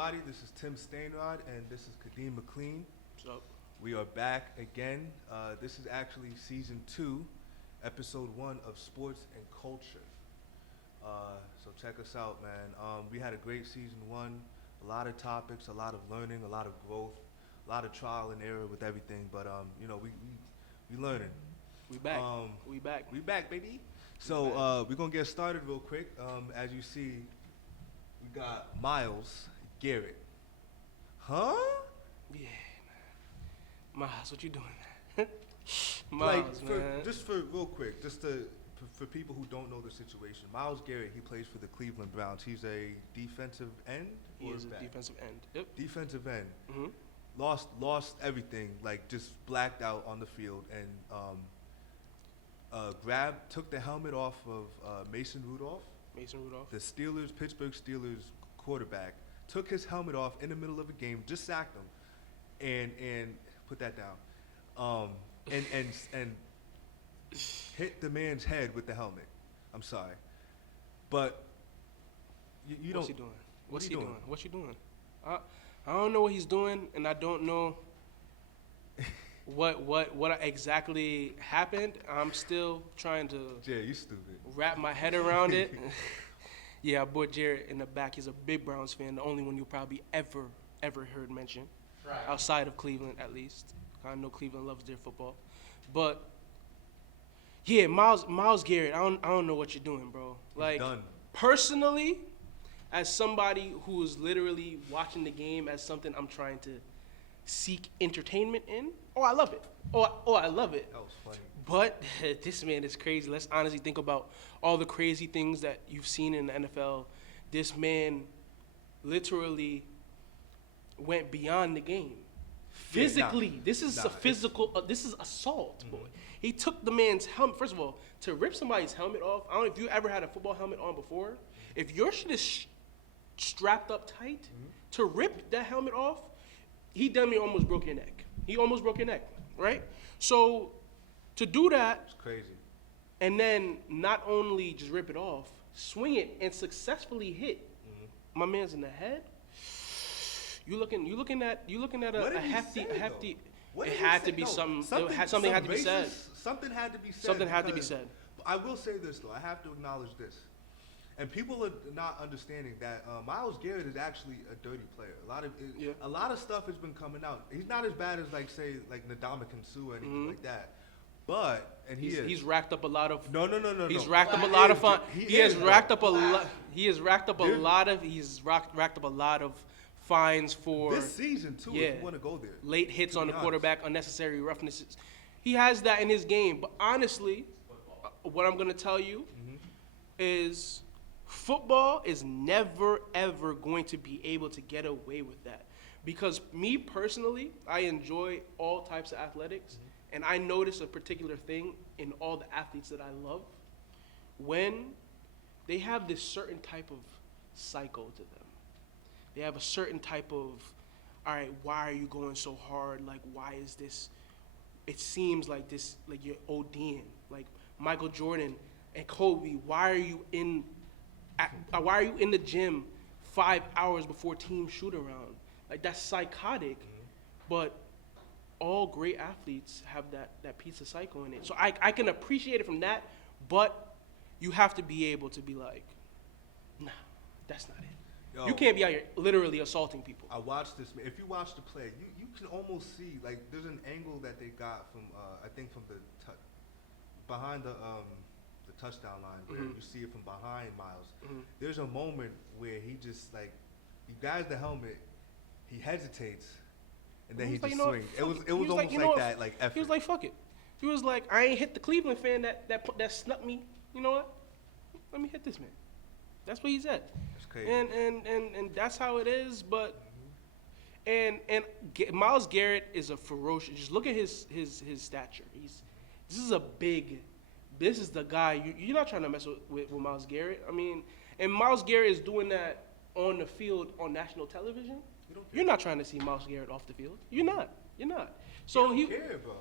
everybody. This is Tim Stainrod, and this is Kadeem McLean. What's up? We are back again. This is actually season 2, episode 1 of Sports and Culture. So check us out, man. We had a great season 1. A lot of topics, a lot of learning, a lot of growth, a lot of trial and error with everything. But we learning. We back. We back. We back, baby. So we're gonna get started real quick. As you see, we got Myles Garrett. Huh? Yeah, man. Miles, what you doing? Miles, man. Just for real quick, for people who don't know the situation, Myles Garrett, he plays for the Cleveland Browns. He's a defensive end. He is a defensive end. Yep. Defensive end. Mm-hmm. Lost everything, like just blacked out on the field, and took the helmet off of Mason Rudolph. The Pittsburgh Steelers quarterback, took his helmet off in the middle of a game, just sacked him, and put that down, and hit the man's head with the helmet. I'm sorry, but you What's don't. he doing? What's he doing? What you doing? I don't know what he's doing, and I don't know what exactly happened. I'm still trying to You stupid. wrap my head around it. Yeah, our boy Jared in the back, he's a big Browns fan, the only one you probably ever heard mention, Right. outside of Cleveland at least. I know Cleveland loves their football, but yeah, Myles Garrett, I don't know what you're doing, bro. Like, done. Personally, as somebody who is literally watching the game as something I'm trying to seek entertainment in, I love it. I love it. That was funny. But this man is crazy. Let's honestly think about all the crazy things that you've seen in the NFL. This man literally went beyond the game. Physically, this is physical. This is assault, boy. He took the man's helmet. First of all, to rip somebody's helmet off. I don't know if you ever had a football helmet on before. If your shit is strapped up tight, to rip that helmet off, he done me almost broke your neck. He almost broke your neck, right? So to do that, It's crazy. and then not only just rip it off, swing it and successfully hit my man's in the head. You looking at What a did he hefty say, hefty. What It did he had say? to be No, something. Something Something had to be said. Something had to be said. Something had to be because- said. I will say this though. I have to acknowledge this, and people are not understanding that Myles Garrett is actually a dirty player. A lot of stuff has been coming out. He's not as bad as say Ndamukong Suh or anything like that, but He's racked up a lot of. No. He's no. racked up a lot of fun. He He has is, racked up a though. lot. He has racked up a Dude. lot of. Racked up a lot of fines for This season too. If you want to go there, late hits to on be the honest. quarterback, unnecessary roughnesses. He has that in his game. But honestly, what I'm gonna tell you is, football is never ever going to be able to get away with that. Because me personally, I enjoy all types of athletics, and I notice a particular thing in all the athletes that I love. When they have this certain type of cycle to them. They have a certain type of, all right, why are you going so hard? Like, why is this? It seems like this, like you're ODing. Like Michael Jordan and Kobe, why are you in the gym 5 hours before team shoot around? Like, that's psychotic. But all great athletes have that piece of cycle in it. So I can appreciate it from that, but you have to be able to be like, nah, that's not it. Yo, You can't be out here literally assaulting people. I watched this. If you watch the play, you can almost see there's an angle that they got from I think from behind the touchdown line where you see it from behind Myles. There's a moment where he just he grabs the helmet, he hesitates, and then he just swings. It was almost like that effort. He was like, fuck it. He was like, I ain't hit the Cleveland fan that snuck me. You know what? Let me hit this man. That's what he said. It's crazy. And that's how it is. But Myles Garrett is a ferocious. Just look at his stature. This is the guy. You're not trying to mess with Myles Garrett. I mean, and Myles Garrett is doing that on the field on national television. You're not trying to see Myles Garrett off the field. You're not. So he don't care, bro.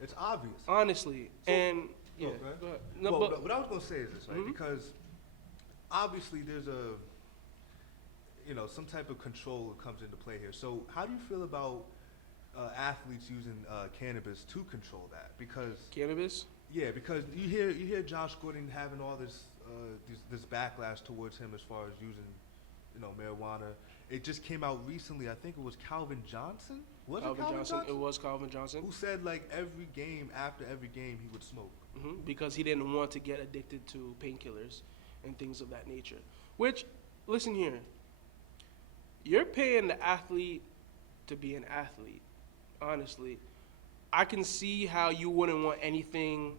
It's obvious. Honestly, So, and yeah. okay. Go ahead. Well, but what I was gonna say is this, right? Because obviously there's a, some type of control comes into play here. So how do you feel about athletes using cannabis to control that? Because Cannabis? yeah, because you hear Josh Gordon having all this backlash towards him as far as using marijuana. It just came out recently. I think it was Calvin Johnson. Was it Calvin Johnson? It was Calvin Johnson. Who said like after every game he would smoke. Because he didn't want to get addicted to painkillers and things of that nature. Which, listen here, you're paying the athlete to be an athlete. Honestly, I can see how you wouldn't want anything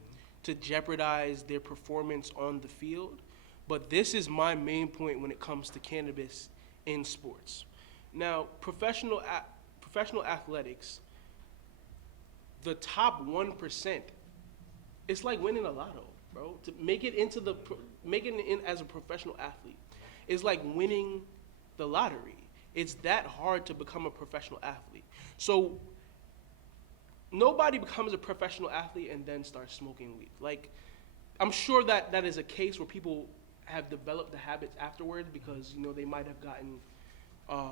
to jeopardize their performance on the field, but this is my main point when it comes to cannabis in sports. Now, professional athletics, the top 1%, it's like winning a lotto, bro. To make it in as a professional athlete is like winning the lottery. It's that hard to become a professional athlete. So nobody becomes a professional athlete and then starts smoking weed. Like, I'm sure that is a case where people have developed the habits afterwards because they might have gotten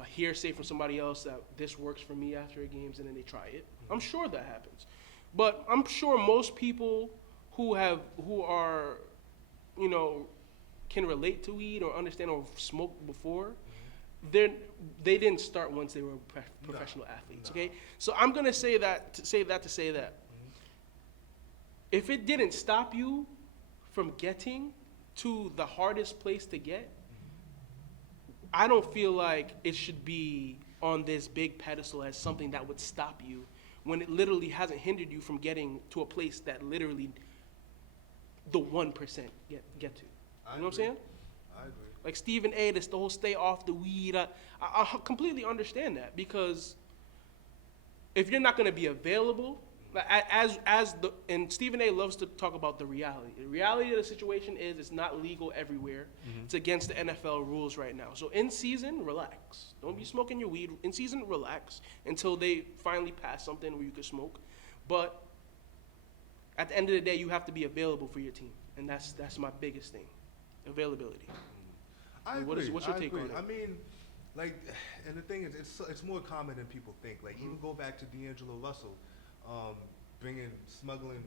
hearsay from somebody else that this works for me after games, and then they try it. I'm sure that happens, but I'm sure most people who are can relate to weed or understand or smoked before, they didn't start once they were professional athletes. Okay, so I'm gonna say that if it didn't stop you from getting to the hardest place to get, I don't feel like it should be on this big pedestal as something that would stop you when it literally hasn't hindered you from getting to a place that literally the 1% get to. You know what I'm saying? I agree. Like Stephen A, this the whole stay off the weed. I completely understand that, because if you're not going to be available, and Stephen A loves to talk about the reality. The reality of the situation is it's not legal everywhere. It's against the NFL rules right now. So in season, relax. Don't be smoking your weed. In season, relax until they finally pass something where you can smoke. But at the end of the day, you have to be available for your team, and that's my biggest thing, availability. I agree. What's your take on it? I mean, like, and the thing is, it's more common than people think. Like, even go back to D'Angelo Russell, smuggling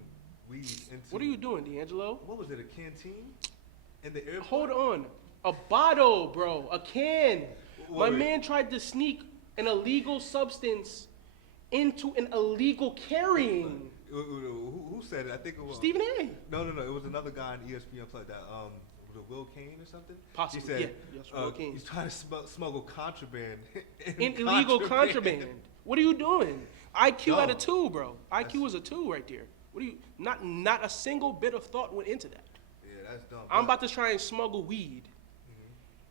weed into. What are you doing, D'Angelo? What was it? A canteen in the airport? Hold on, a bottle, bro, a can. My Wait. man tried to sneak an illegal substance into an illegal carrying. Who said it? I think it was Stephen A. No. It was another guy on ESPN Plus that. Was it Will Kane or something? Possibly. He said, yeah. Yes, Will Kane. He's trying to smuggle contraband. In illegal contraband. What are you doing? IQ Dumb. at a 2, bro. IQ is a 2 right there. What are you? Not a single bit of thought went into that. Yeah, that's dumb. I'm about to try and smuggle weed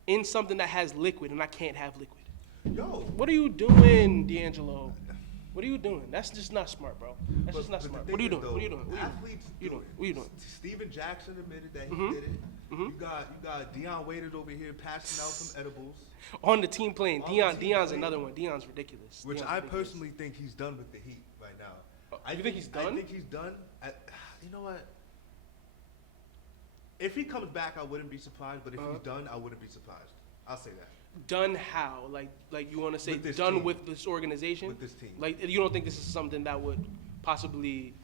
in something that has liquid, and I can't have liquid. Yo. What are you doing, D'Angelo? What are you doing? That's just not smart, bro. That's just not smart. What are you doing? What are you doing? Athletes do it. What are you doing? Steven Jackson admitted that he did it. You got Deion Waiters over here passing out some edibles. On the team playing. On the team Deion's playing. another one. Deion's ridiculous. Which Deion's I ridiculous. personally think he's done with the Heat right now. You think he's done? I think he's done. You know what? If he comes back, I wouldn't be surprised. But if he's done, I wouldn't be surprised. I'll say that. Done how? Like you want to say With this done team. with this organization? With this team. Like, you don't think this is something that would possibly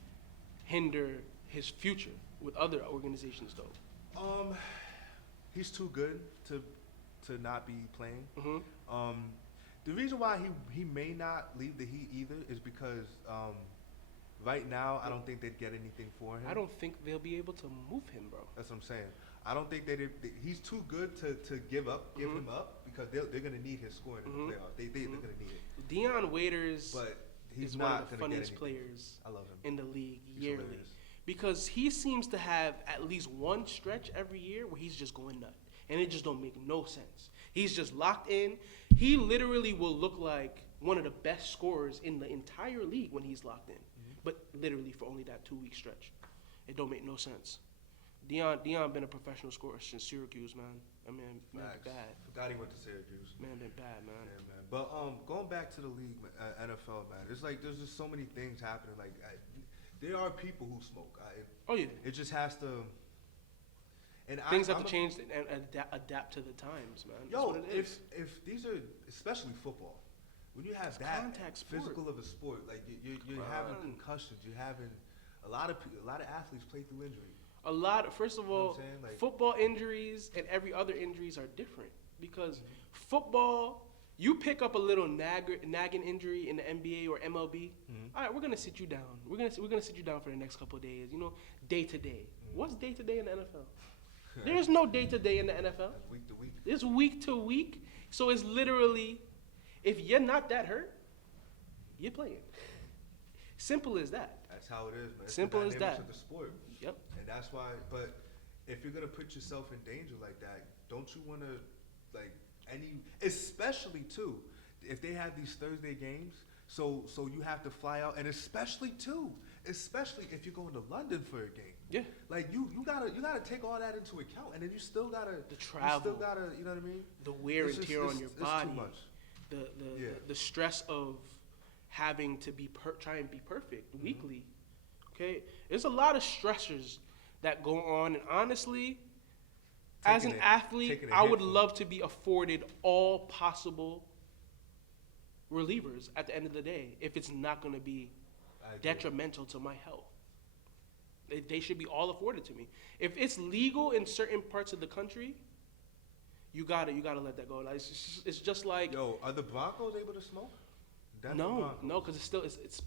hinder his future with other organizations, though? He's too good to not be playing. Mm-hmm. The reason why he may not leave the Heat either is because right now I don't think they'd get anything for him. I don't think they'll be able to move him, bro. That's what I'm saying. I don't think he's too good to give him up, because they're gonna need his scoring in the playoffs. They're gonna need it. Deion Waiters But he's is not one of the gonna get funniest anything. players I love him. in the league He's yearly, hilarious. because he seems to have at least one stretch every year where he's just going nuts, and it just don't make no sense. He's just locked in. He literally will look like one of the best scorers in the entire league when he's locked in, but literally for only that 2-week stretch. It don't make no sense. Deion been a professional scorer since Syracuse, man. I mean, man, been bad. Forgot he went to Syracuse. Man, been bad, man. Yeah, man. But going back to the league, NFL, man, it's like there's just so many things happening. Like there are people who smoke. Oh yeah. It just has to. And things have to change and adapt to the times, man. That's what it is. if these are, especially football, when you have It's that contact sport. physical of a sport, like you're having concussions, you're having a lot of athletes play through injury. First of You know all, what I'm saying? Like, football injuries and every other injuries are different because football, you pick up a little nagging injury in the NBA or MLB. All right, we're gonna sit you down. We're gonna sit you down for the next couple of days. You know, day to day. What's day to day in the NFL? There's no day to day in the NFL. That's week to week. It's week to week. So it's literally, if you're not that hurt, you're playing. Simple as that. That's how it is, man. It's Simple the as dynamics that. of the sport. Yep. And that's why. But if you're gonna put yourself in danger like that, don't you want to, like, especially too, if they have these Thursday games, so you have to fly out, and especially if you're going to London for a game. Yeah. Like you gotta take all that into account, and then you still gotta The travel. You still gotta, you know what I mean? The wear and tear on your body. It's too much. The stress of having to try and be perfect weekly. Okay, there's a lot of stressors that go on, and honestly, as an athlete, I would love to be afforded all possible relievers at the end of the day if it's not going to be detrimental to my health. They should be all afforded to me. If it's legal in certain parts of the country, you gotta let that go. Like, it's just like, yo, are the Broncos able to smoke? No, because it's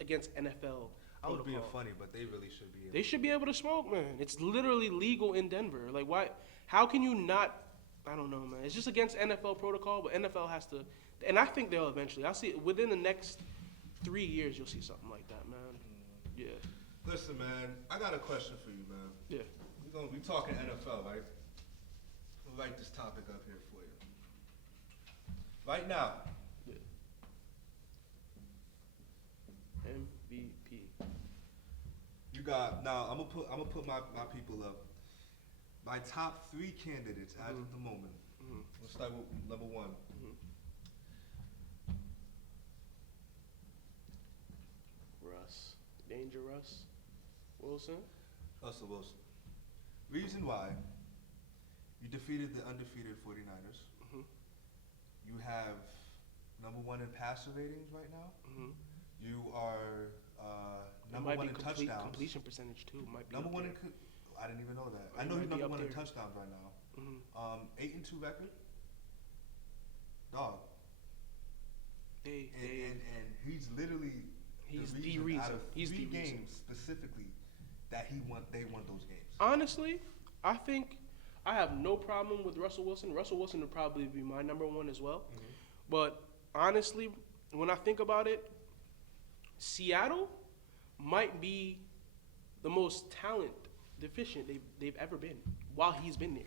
against NFL. I was being funny, but they really should be. They should be able to smoke, man. It's literally legal in Denver. Like, why? How can you not? I don't know, man. It's just against NFL protocol, but NFL has to, and I think they'll eventually. I'll see within the next 3 years, you'll see something like that, man. Yeah. Listen, man, I got a question for you, man. Yeah. We're gonna be talking NFL, right? I'll write this topic up here for you. Right now. Yeah. MVP. You got now. I'm gonna put my people up. My top 3 candidates as of the moment. Let's start with number 1. Russ Wilson. Russell Wilson. Reason why: you defeated the undefeated 49ers. You have number 1 in passer ratings right now. You are number 1 in touchdowns. Completion percentage too might be number 1 there. in. I didn't even know that. I know you're number 1 in touchdowns right now. 8-2 record. Dog. And he's literally the reason out of he's 3 the games reason. specifically that they won those games. Honestly, I think I have no problem with Russell Wilson. Russell Wilson would probably be my number 1 as well. But honestly, when I think about it, Seattle might be the most talent deficient they've ever been while he's been there.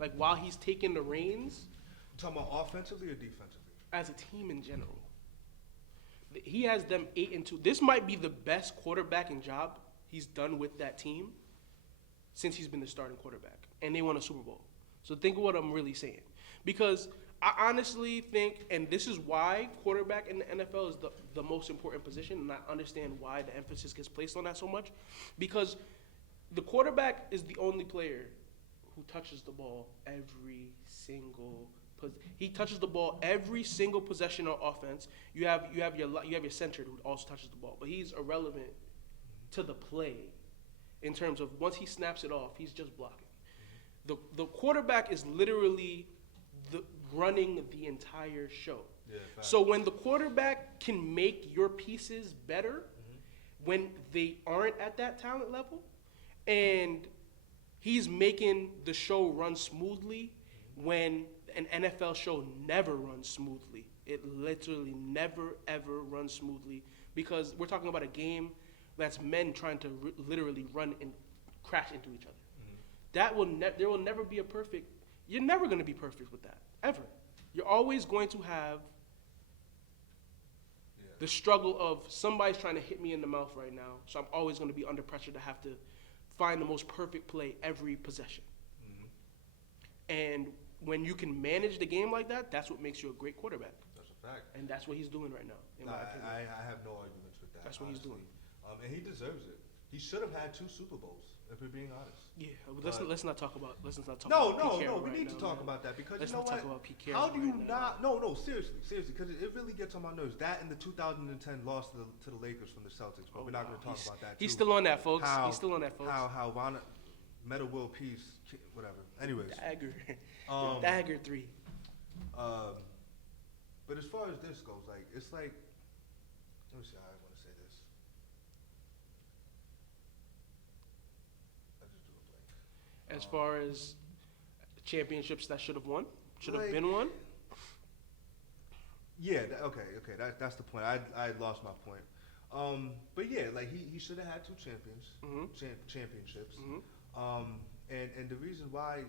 Like, while he's taken the reins. You talking about offensively or defensively? As a team in general. He has them 8-2. This might be the best quarterbacking job he's done with that team since he's been the starting quarterback. And they won a Super Bowl. So think of what I'm really saying. Because I honestly think, and this is why quarterback in the NFL is the most important position, and I understand why the emphasis gets placed on that so much. Because the quarterback is the only player who touches the ball every single he touches the ball every single possession on offense. You have your center who also touches the ball, but he's irrelevant to the play in terms of once he snaps it off, he's just blocking. The quarterback is literally running the entire show. Yeah, so when the quarterback can make your pieces better when they aren't at that talent level, and he's making the show run smoothly when an NFL show never runs smoothly. It literally never, ever runs smoothly because we're talking about a game that's men trying to literally run and crash into each other. There will never be a perfect. You're never going to be perfect with that, ever. You're always going to have the struggle of somebody's trying to hit me in the mouth right now, so I'm always going to be under pressure to have to find the most perfect play every possession. And when you can manage the game like that, that's what makes you a great quarterback. That's a fact. And that's what he's doing right now, in my opinion. I have no arguments with that. That's what he's doing. And he deserves it. He should have had 2 Super Bowls, if we're being honest. Yeah, let's not talk about No, Pete no, Carroll we right need to now, talk man. about that because Let's you know not what? talk about Pete Carroll How do you right not? No, seriously, because it really gets on my nerves. That and the 2010 loss to the Lakers from the Celtics, but we're not going to talk about that. He's too. still on that, folks. He's still on that, folks. How Meta World Peace, whatever. Anyways, Dagger 3. But as far as this goes, like it's like, let me see how I want to say this. I just drew a blank. As far as championships that should have Like- been won. Yeah. Okay. That's the point. I lost my point. But yeah, like he should have had 2 championships. Mm-hmm. And the reason why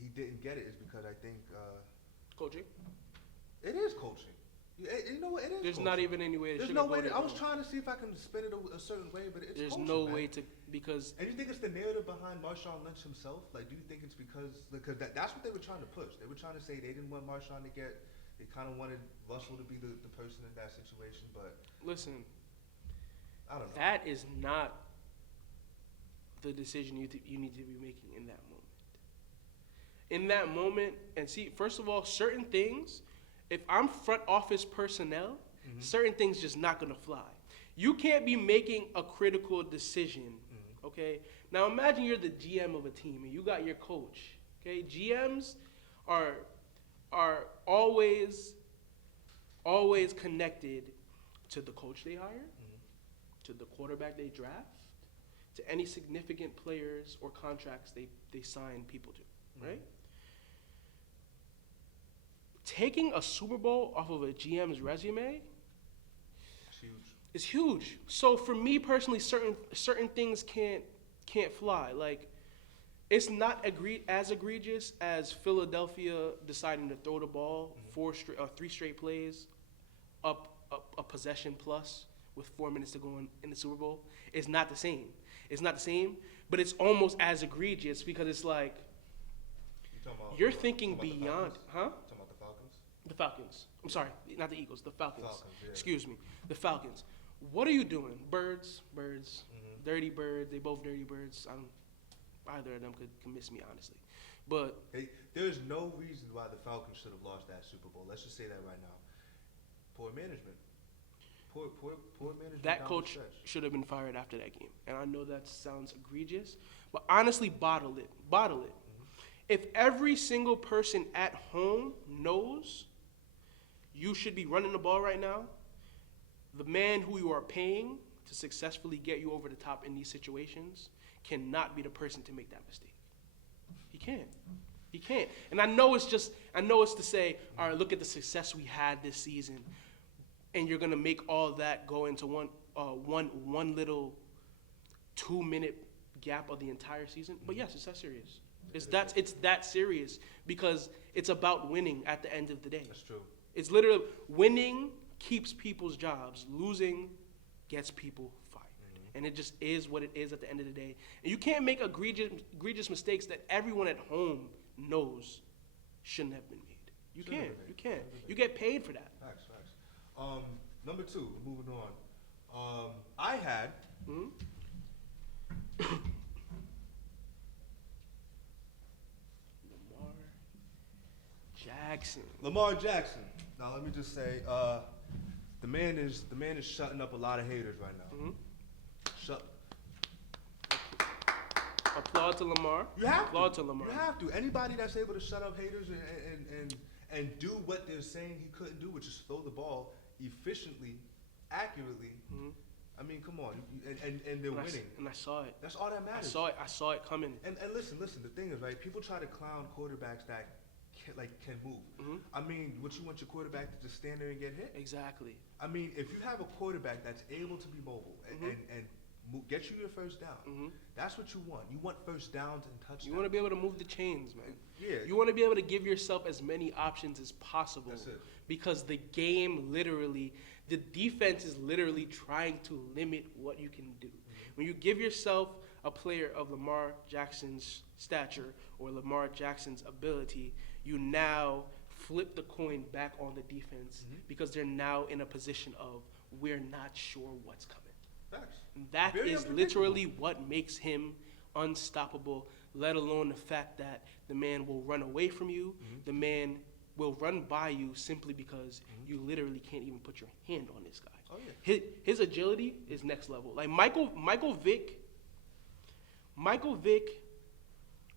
he didn't get it is because I think Coaching. it is coaching. You know what? It is. There's coaching. not even any way. There's no way. I was trying to see if I can spin it a certain way, but it's. There's coaching, no man. way to because. And you think it's the narrative behind Marshawn Lynch himself? Like, do you think it's because that's what they were trying to push? They were trying to say they didn't want Marshawn to get. They kind of wanted Russell to be the person in that situation, but Listen, I don't know. that is not the decision you need to be making in that moment. In that moment, and see, first of all, certain things, if I'm front office personnel, certain things just not gonna fly. You can't be making a critical decision, okay? Now imagine you're the GM of a team and you got your coach, okay? GMs are always connected to the coach they hire, to the quarterback they draft, to any significant players or contracts they sign people to, right? Taking a Super Bowl off of a GM's resume It's huge. is huge. So for me personally, certain things can't fly. Like, it's not as egregious as Philadelphia deciding to throw the ball 3 straight plays, up a possession plus with 4 minutes to go in the Super Bowl. It's not the same. It's not the same, but it's almost as egregious because it's like you're thinking beyond, huh? Talking about the Falcons? The Falcons. I'm sorry, not the Eagles. The Falcons. Yeah. Excuse me. The Falcons. What are you doing? Birds. Dirty birds. They both dirty birds. Either of them could miss me, honestly. But Hey, there's no reason why the Falcons should have lost that Super Bowl. Let's just say that right now. Poor management. Poor management. that down the coach stretch. should have been fired after that game. And I know that sounds egregious, but honestly, bottle it. If every single person at home knows you should be running the ball right now, the man who you are paying to successfully get you over the top in these situations cannot be the person to make that mistake. He can't. And I know it's to say, all right, look at the success we had this season, and you're gonna make all that go into one little 2-minute gap of the entire season. But yes, it's that serious. It's that serious because it's about winning at the end of the day. That's true. It's literally winning keeps people's jobs. Losing gets people fired. And it just is what it is at the end of the day. And you can't make egregious mistakes that everyone at home knows shouldn't have been made. You can't. You get paid for that. Facts. Number 2, moving on. I had Lamar Jackson. Now let me just say, the man is shutting up a lot of haters right now. Applaud to Lamar. You have Applaud to. to Lamar. You have to. Anybody that's able to shut up haters and do what they're saying he couldn't do, which is throw the ball efficiently, accurately. I mean, come on, and they're winning. And I saw it. That's all that matters. I saw it coming. And listen. The thing is, right? People try to clown quarterbacks that can move. I mean, would you want your quarterback to just stand there and get hit? Exactly. I mean, if you have a quarterback that's able to be mobile and get you your first down, that's what you want. You want first downs and touchdowns. You want to be able to move the chains, man. Yeah. You want to be able to give yourself as many options as possible. That's it. Because the defense is literally trying to limit what you can do. When you give yourself a player of Lamar Jackson's stature or Lamar Jackson's ability, you now flip the coin back on the defense because they're now in a position of we're not sure what's coming. Facts. That Very is unpredictable. literally what makes him unstoppable, let alone the fact that the man will run away from you. The man will run by you simply because you literally can't even put your hand on this guy. Oh, yeah. His agility is next level. Like Michael Vick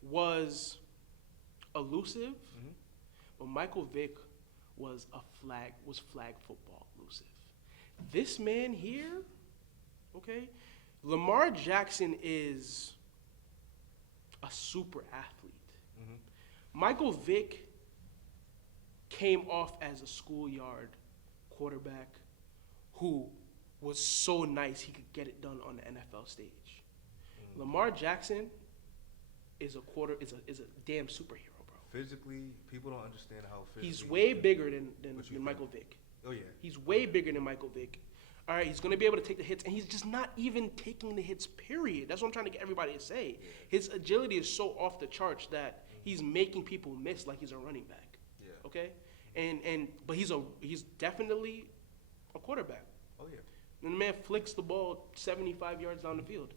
was elusive, but Michael Vick was flag football elusive. This man here, okay, Lamar Jackson is a super athlete. Michael Vick came off as a schoolyard quarterback who was so nice he could get it done on the NFL stage. Lamar Jackson is a damn superhero, bro. Physically, people don't understand how physically. He's way bigger than Michael Vick. Oh, yeah. He's way bigger than Michael Vick. All right, he's going to be able to take the hits, and he's just not even taking the hits, period. That's what I'm trying to get everybody to say. Yeah. His agility is so off the charts that he's making people miss like he's a running back. Yeah. Okay? But he's definitely a quarterback. Oh, yeah. And the man flicks the ball 75 yards down the field.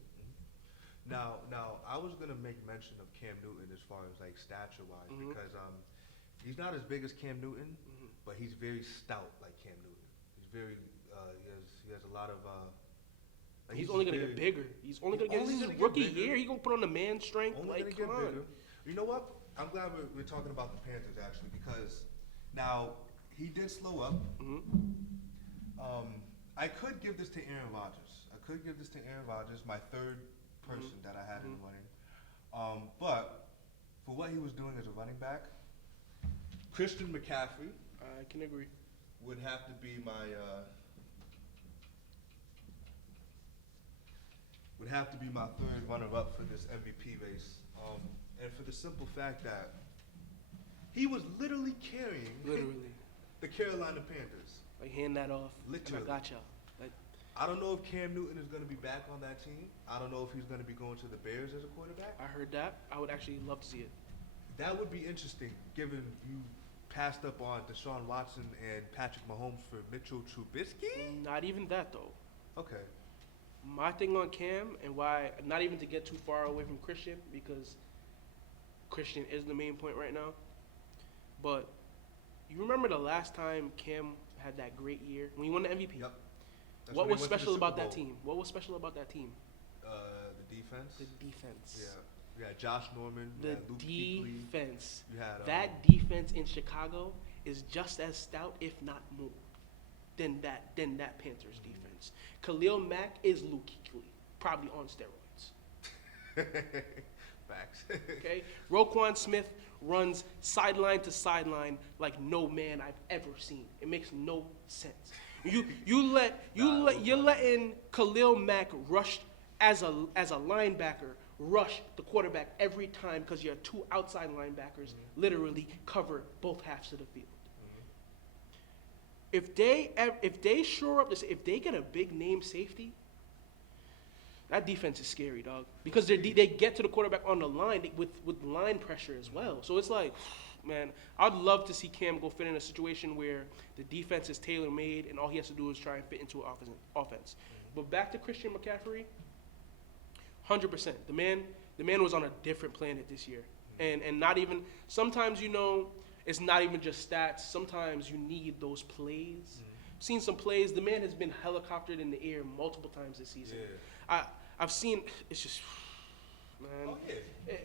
Now, I was gonna make mention of Cam Newton as far as like stature-wise because he's not as big as Cam Newton, but he's very stout like Cam Newton. He's very he has a lot of. Like He's only gonna get bigger. He's only gonna get. This is his rookie year. He's gonna put on the man strength. Only Like, gonna get come on. bigger. You know what? I'm glad we're talking about the Panthers actually because now he did slow up. I could give this to Aaron Rodgers. My third person that I had in the running. But for what he was doing as a running back, Christian McCaffrey I can agree. would have to be my third runner-up for this MVP race, and for the simple fact that he was literally carrying the Carolina Panthers. Like, hand that off. Literally. And I got y'all. Like, I don't know if Cam Newton is going to be back on that team. I don't know if he's going to be going to the Bears as a quarterback. I heard that. I would actually love to see it. That would be interesting, given you passed up on Deshaun Watson and Patrick Mahomes for Mitchell Trubisky. Not even that, though. Okay. My thing on Cam and why, not even to get too far away from Christian, because Christian is the main point right now. But you remember the last time Cam had that great year when he won the MVP? Yep. That's What when was they went to the special about Super that Bowl. team? What was special about that team? The defense. The defense. Yeah. You had Josh Norman. You The had Luke Kuechly. defense. You had That defense in Chicago is just as stout, if not more, than that Panthers defense. Khalil Mack is Luke Kuechly, probably on steroids. Facts. Okay, Roquan Smith runs sideline to sideline like no man I've ever seen. It makes no sense. You're letting Khalil Mack rush as a linebacker, rush the quarterback every time because your two outside linebackers literally cover both halves of the field. If they shore up this, if they get a big name safety, that defense is scary, dog. Because they get to the quarterback on the line with line pressure as well. So it's like, man, I'd love to see Cam go fit in a situation where the defense is tailor-made and all he has to do is try and fit into an offense. But back to Christian McCaffrey, 100%. The man was on a different planet this year. And not even, sometimes, it's not even just stats. Sometimes you need those plays. Seen some plays. The man has been helicoptered in the air multiple times this season. Yeah. I've seen. It's just, man. Oh, yeah.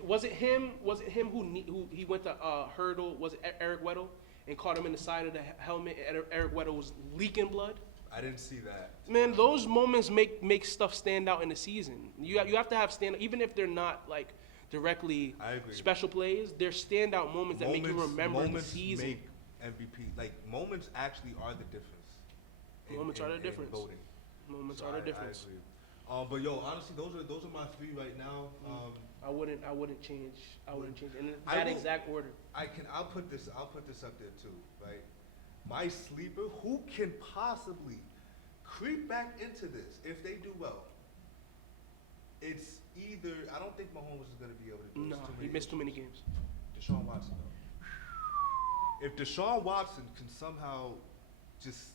Was it him who he went to hurdle? Was it Eric Weddle and caught him in the side of the helmet? And Eric Weddle was leaking blood. I didn't see that. Man, those moments make stuff stand out in the season. You have to have stand, even if they're not like directly special plays. They're standout moments that make you remember the season. Moments make MVP. Like, moments actually are the difference. Moments are the difference. Voting. Moments are the difference. I agree. But yo, honestly, those are my three right now. I wouldn't change. In that exact order. I'll put this up there too, right? My sleeper, who can possibly creep back into this if they do well? It's either, I don't think Mahomes is going to be able to do it. No, he missed too many games. Deshaun Watson, though. If Deshaun Watson can somehow just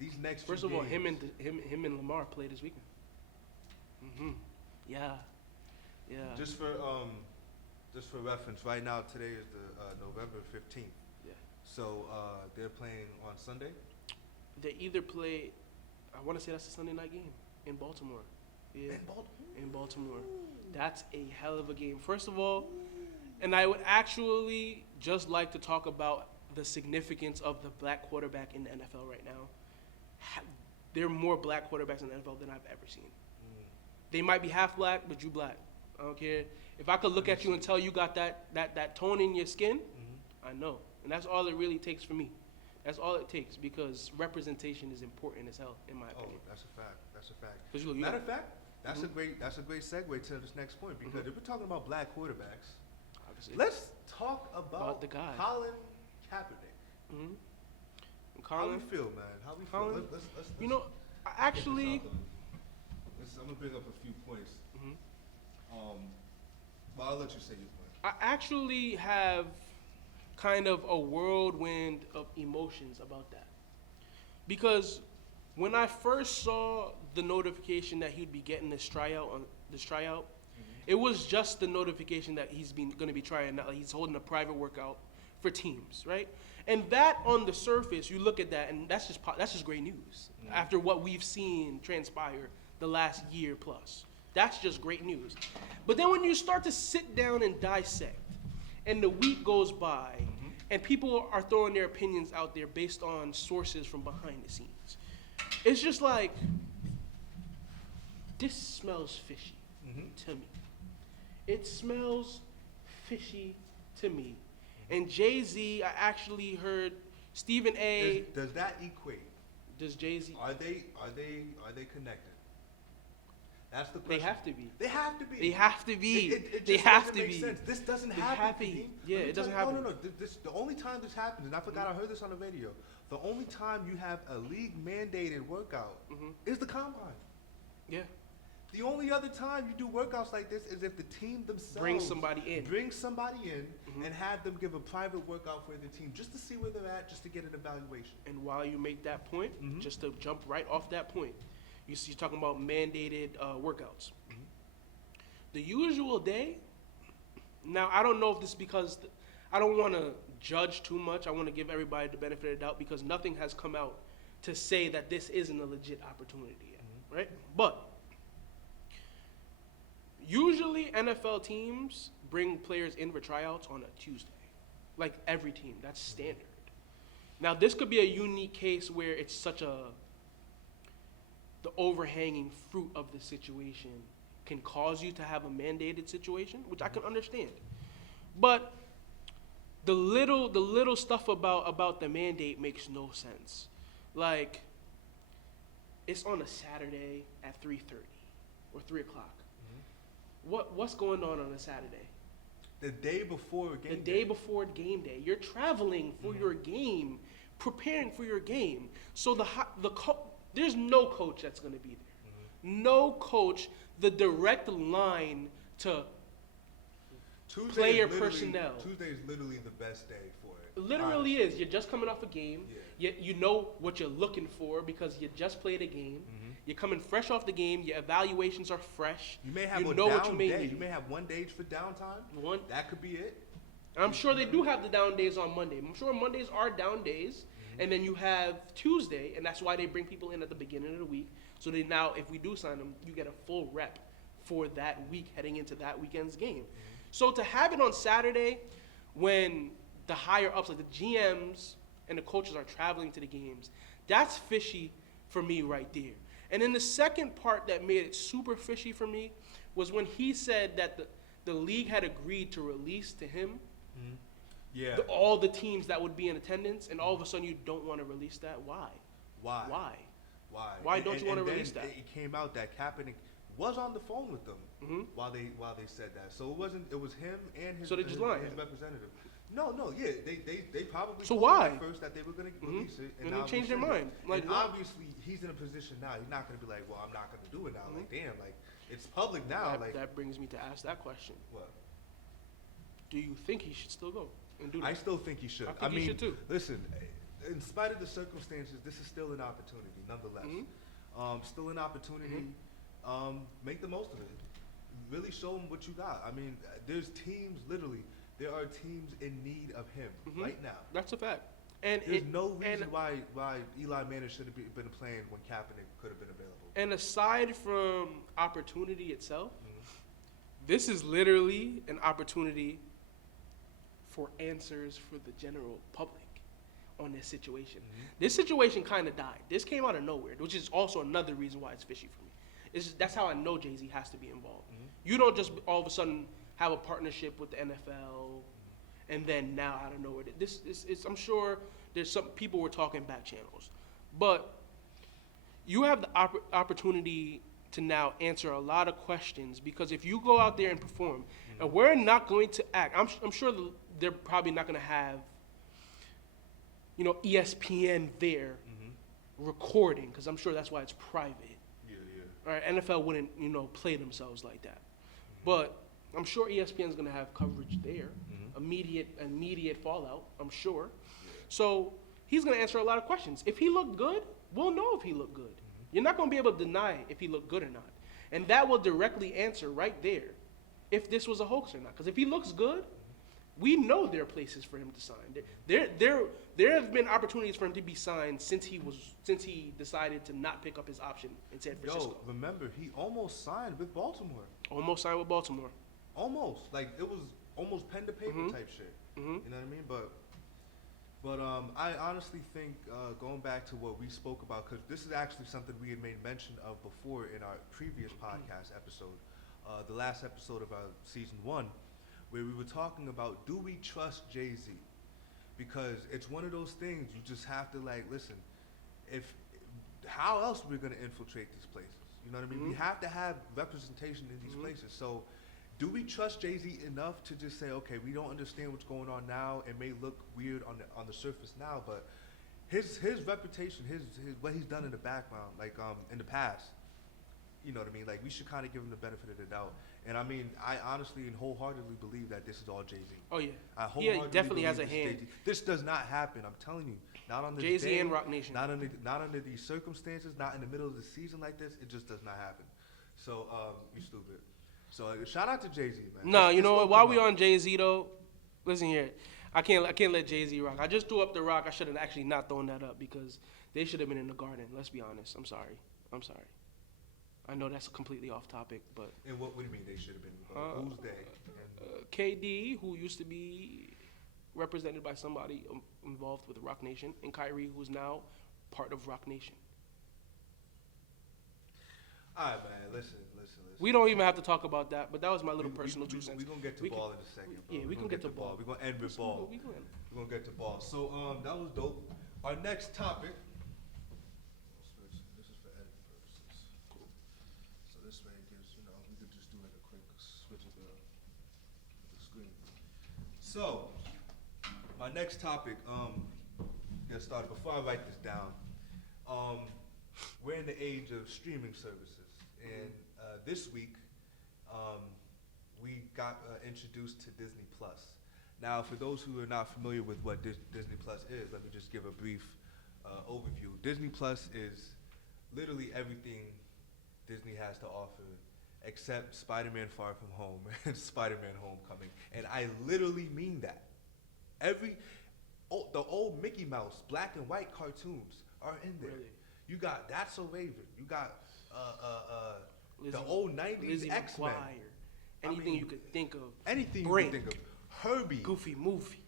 these next. First of all, him and Lamar played this weekend. Yeah. Just for reference, right now today is the November 15th. Yeah. So they're playing on Sunday. They either play. I want to say that's a Sunday night game in Baltimore. Yeah. In Baltimore. That's a hell of a game. First of all, and I would actually just like to talk about the significance of the black quarterback in the NFL right now. There are more black quarterbacks in the NFL than I've ever seen. They might be half black, but you black. I don't care. If I could look at you and tell you got that tone in your skin, I know. And that's all it really takes for me. That's all it takes, because representation is important as hell, in my opinion. Oh, that's a fact. That's a fact. Matter of fact, that's a great segue to this next point, because if we're talking about black quarterbacks, obviously, let's talk about the guy, Colin Kaepernick. How we feel, man? How we feel? Let's I actually. I'm gonna bring up a few points. But I'll let you say your point. I actually have kind of a whirlwind of emotions about that, because when I first saw the notification that he'd be getting this tryout, it was just the notification that he's going to be trying out. He's holding a private workout for teams, right? And that, on the surface, you look at that, and that's just great news after what we've seen transpire the last year plus. That's just great news. But then when you start to sit down and dissect, and the week goes by, and people are throwing their opinions out there based on sources from behind the scenes, it's just like, this smells fishy to me. It smells fishy to me. And Jay-Z, I actually heard Stephen A. Does that equate? Does Jay-Z? Are they connected? That's the question. They have to be. They have to be. They have to be. It they just have doesn't to make be. sense. This doesn't happen. Yeah, it doesn't happen. No. The only time this happens, and I forgot I heard this on the radio. The only time you have a league mandated workout is the combine. Yeah. The only other time you do workouts like this is if the team themselves bring somebody in and have them give a private workout for the team just to see where they're at, just to get an evaluation. And while you make that point, just to jump right off that point, you're talking about mandated workouts. The usual day, now I don't know if this is because I don't want to judge too much. I want to give everybody the benefit of the doubt, because nothing has come out to say that this isn't a legit opportunity yet, right? But usually NFL teams bring players in for tryouts on a Tuesday, like every team. That's standard. Now this could be a unique case where it's the overhanging fruit of the situation can cause you to have a mandated situation, which I can understand. But the little stuff about the mandate makes no sense. Like, it's on a Saturday at 3:30 or 3 o'clock. What's going on a Saturday? The day before game day. The day before game day. You're traveling for your game, preparing for your game. So there's no coach that's going to be there. No coach. The direct line to player personnel. Tuesday is literally the best day for it. Literally is. You're just coming off a game. Yeah. You know what you're looking for because you just played a game. You're coming fresh off the game. Your evaluations are fresh. You may have down day. You may have 1 day for downtime. That could be it. I'm sure they do have the down days on Monday. I'm sure Mondays are down days. And then you have Tuesday, and that's why they bring people in at the beginning of the week. So they now, if we do sign them, you get a full rep for that week heading into that weekend's game. So to have it on Saturday when the higher ups, like the GMs and the coaches, are traveling to the games, that's fishy for me right there. And then the second part that made it super fishy for me was when he said that the league had agreed to release to him all the teams that would be in attendance, and all of a sudden you don't want to release that. Why? Why don't you want to release that? It came out that Kaepernick was on the phone with them while they said that. So it was him and his representative. No, they probably so why at first that they were going to release it, and they changed their mind. Like, and obviously he's in a position now. He's not going to be like, well, I'm not going to do it now. Like, damn, like it's public now. That brings me to ask that question. What? Do you think he should still go and do that? I still think he should. I mean, he should too. Listen, in spite of the circumstances, this is still an opportunity, nonetheless. Still an opportunity. Make the most of it. Really show him what you got. I mean, there's teams, literally, there are teams in need of him right now. That's a fact. And there's no reason why Eli Manning should have been playing when Kaepernick could have been available. And aside from opportunity itself, this is literally an opportunity for answers for the general public on this situation. This situation kind of died. This came out of nowhere, which is also another reason why it's fishy for me. That's how I know Jay-Z has to be involved. You don't just all of a sudden have a partnership with the NFL and then now out of nowhere. I'm sure there's some people were talking back channels. But you have the opportunity to now answer a lot of questions, because if you go out there and perform, and we're not going to act, I'm sure they're probably not going to have, ESPN there recording, because I'm sure that's why it's private. All right, NFL wouldn't, play themselves like that. But I'm sure ESPN's going to have coverage there, immediate fallout, I'm sure. So he's going to answer a lot of questions. If he looked good, we'll know if he looked good. You're not going to be able to deny if he looked good or not. And that will directly answer right there if this was a hoax or not. Because if he looks good, we know there are places for him to sign. There have been opportunities for him to be signed since he decided to not pick up his option in San Francisco. Yo, remember, he almost signed with Baltimore. Almost signed with Baltimore. Almost. Like, it was almost pen to paper type shit. You know what I mean? But I honestly think, going back to what we spoke about, because this is actually something we had made mention of before in our previous podcast episode, the last episode of our season 1, where we were talking about, do we trust Jay-Z? Because it's one of those things you just have to, listen, how else are we going to infiltrate these places? You know what I mean? We have to have representation in these places. So do we trust Jay-Z enough to just say, okay, we don't understand what's going on now. It may look weird on the surface now, but his reputation, his what he's done in the background, in the past, you know what I mean? We should kind of give him the benefit of the doubt. And I mean, I honestly and wholeheartedly believe that this is all Jay-Z. Oh yeah. He definitely has a hand. This does not happen. I'm telling you, not on this Jay-Z day, and Rock Nation. Not under these circumstances. Not in the middle of the season like this. It just does not happen. So you stupid. So shout out to Jay-Z, man. No, you know what? While we on Jay-Z though, listen here. I can't let Jay-Z rock. I just threw up the rock. I should have actually not thrown that up, because they should have been in the Garden. Let's be honest. I'm sorry. I know that's completely off topic, but. And what do you mean they should have been? Who's they? KD, who used to be represented by somebody involved with Rock Nation, and Kyrie, who's now part of Rock Nation. All right, man. Listen. We don't even have to talk about that, but that was my little personal 2 cents. We're going to get to ball in a second, bro. Yeah, we can get to ball. We're going to end with ball. We're going to get to ball. So that was dope. Our next topic. This is for editing purposes. Cool. So this way it gives, we could just do a quick switch of the screen. So, my next topic, get started. Before I write this down, we're in the age of streaming services. And this week, we got introduced to Disney Plus. Now, for those who are not familiar with what Disney Plus is, let me just give a brief overview. Disney Plus is literally everything Disney has to offer, except Spider-Man Far From Home and Spider-Man Homecoming. And I literally mean that. The old Mickey Mouse black and white cartoons are in there. Really? You got That's So Raven. You got the old 90s X-Men. Anything you could think of. Anything Brink, you could think of. Herbie. Goofy Movie.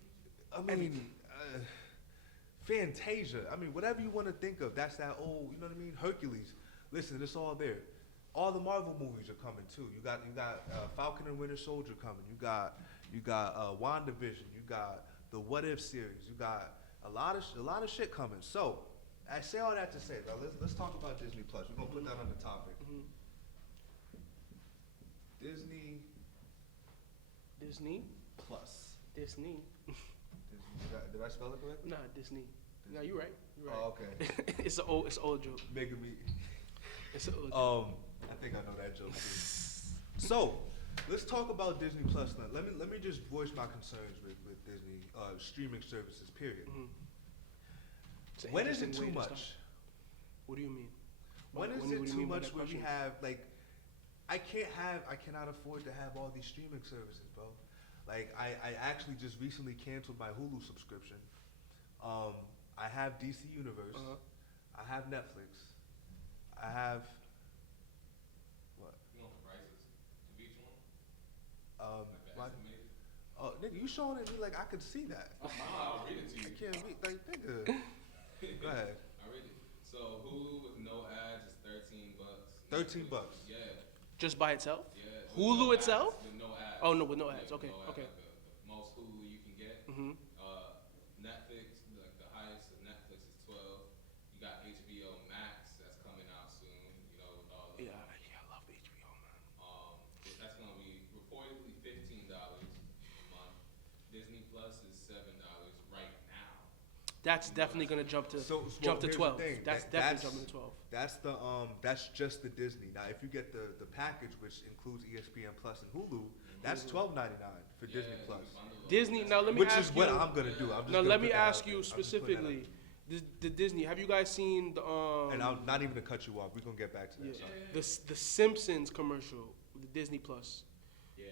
Fantasia. Whatever you want to think of, that's that old, you know what I mean? Hercules. Listen, it's all there. All the Marvel movies are coming too. You got Falcon and Winter Soldier coming. You got WandaVision. You got the What If series. You got a lot of shit coming. So I say all that to say, bro, let's talk about Disney Plus. We're gonna put that on the topic. Disney Plus. Disney. Did I spell it correctly? Nah, Disney. No, you're right. Oh, okay. It's an old joke. Making me. It's an old joke. I think I know that joke too. So, let's talk about Disney Plus now. Let me just voice my concerns with Disney streaming services. Period. It's an When is it interesting too way to much? start. What do you mean? When is What do it you too mean by much that when we question? have like, I cannot afford to have all these streaming services, bro. Like I actually just recently canceled my Hulu subscription. I have DC Universe. Uh-huh. I have Netflix. I have what? You know the prices of each one? Like the Why? estimated? Oh, nigga, you showing it me like I could see that. I'll read it to I you. can't read, like, nigga. Go ahead. I'll read it. So Hulu with no ads is $13. $13. Yeah. Just by itself? Yeah. With Hulu no itself? Ads, with no ads. Oh, no, with no Yeah, ads. with Okay, no ads, okay. Like the most Hulu you can get. Mm-hmm. Netflix, like the highest of Netflix is 12. You got HBO Max that's coming out soon. You know, with all the Yeah, I love HBO, man. That's gonna be reportedly $15 a month. Disney Plus is $7 right now. That's definitely gonna jump to So, jump to here's the 12. thing. That's That- definitely jumping to 12. That's just the Disney. Now, if you get the package, which includes ESPN Plus and Hulu, that's $12.99 for Disney Yeah, Plus. you bundle those. Disney. Now let me Which ask is what you. I'm gonna do. I'm just Now gonna let put me that out ask there. you I'm just putting that out specifically. The Disney. Have you guys seen the there. And I'm not even gonna cut you off. We're gonna get back to that. yeah, So. the Simpsons commercial, the Disney Plus? Yeah.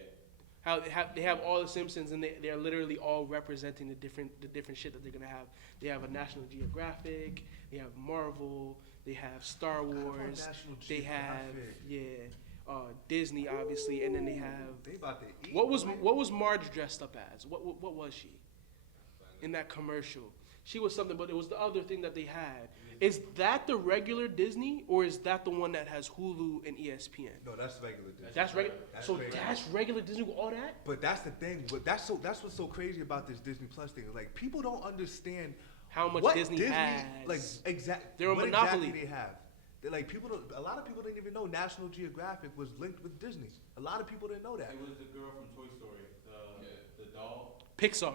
How they have all the Simpsons and they are literally all representing the different shit that they're gonna have. They have a National Geographic, they have Marvel, they have Star Wars, National they have Geographic. Disney obviously, and then they have They about to eat. what was boy. Marge dressed up as? What was she in that commercial? She was something, but it was the other thing that they had. Is that the regular Disney, or is that the one that has Hulu and ESPN? No, that's regular Disney. That's regular. That's So regular. that's regular Disney with all that. But that's the thing. That's what's so crazy about this Disney Plus thing. Like, people don't understand How much what Disney has. Like, exactly. They're a what monopoly. exactly they have. They're like, a lot of people didn't even know National Geographic was linked with Disney. A lot of people didn't know that. It was the girl from Toy Story, the doll. Pixar.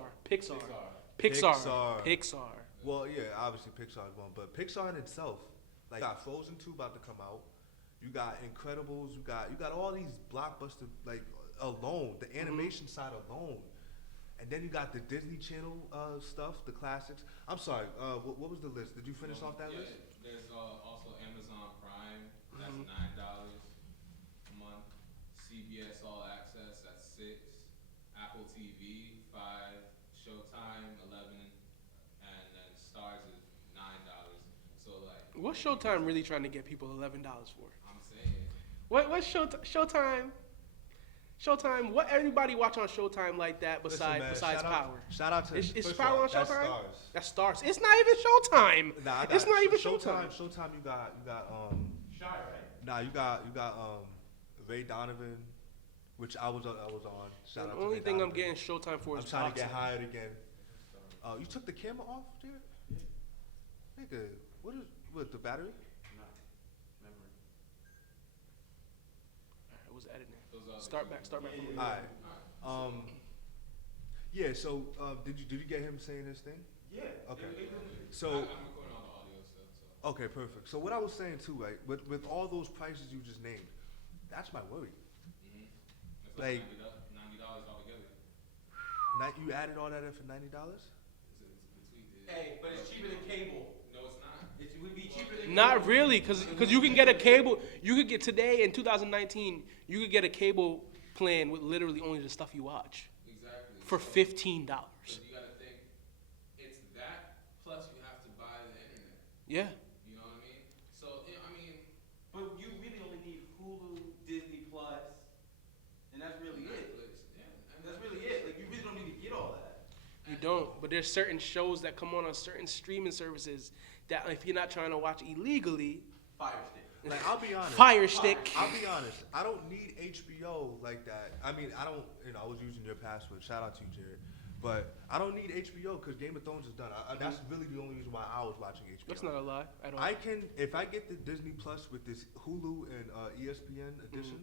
Well, yeah, obviously Pixar's one, but Pixar in itself, like, you got Frozen 2 about to come out. You got Incredibles. You got all these blockbuster, like, alone, the animation side alone. And then you got the Disney Channel stuff, the classics. I'm sorry, what was the list? Did you finish off that list? There's also Amazon Prime. That's $9 a month. CBS All Access. That's $6. Apple TV 5. Showtime 11, and then Stars is $9. So like. What's Showtime really trying to get people $11 for? I'm saying. What's Showtime? Showtime. What everybody watch on Showtime like that besides Listen, man, Power? Shout out to Is first of Power all, on that's Showtime? Stars. That's Stars. It's not even Showtime. Nah, It's not even Showtime. Showtime. Showtime, you got Shy, right? Nah, you got Ray Donovan, which I was on. Shout The out to only Ray thing I'm Donovan. getting Showtime for I'm is trying to get boxing. hired again. You took the camera off, Jared? Nigga, what the battery? No. Memory. Alright, it was editing. Those are Start back. From the All right. Yeah. So, did you get him saying this thing? Yeah. Okay. I'm So, recording all the audio stuff. So. okay, perfect. So what I was saying too, right? With all those prices you just named, that's my worry. It's Like- $90 altogether. You added all that in for $90? Hey, but it's cheaper than cable. No, it's not. It would be cheaper than Not cable. really, because you can get a cable. You could get today in 2019. You could get a cable plan with literally only the stuff you watch Exactly. for So- $15. So you gotta think, it's that plus you have to buy the internet. Yeah. You know what I mean? So I mean, But you really only need Hulu, Disney Plus, and that's really it. Netflix, yeah. and That's really it. Like you really don't need to get all that. You don't, but there's certain shows that come on certain streaming services that if you're not trying to watch illegally, Fire stick. Like, I'll be honest. Fire Stick. I'll be honest. I don't need HBO like that. I mean, I don't. I was using your password. Shout out to you, Jared. But I don't need HBO because Game of Thrones is done. That's really the only reason why I was watching HBO. That's not a lie at all. I can, if I get the Disney Plus with this Hulu and ESPN edition,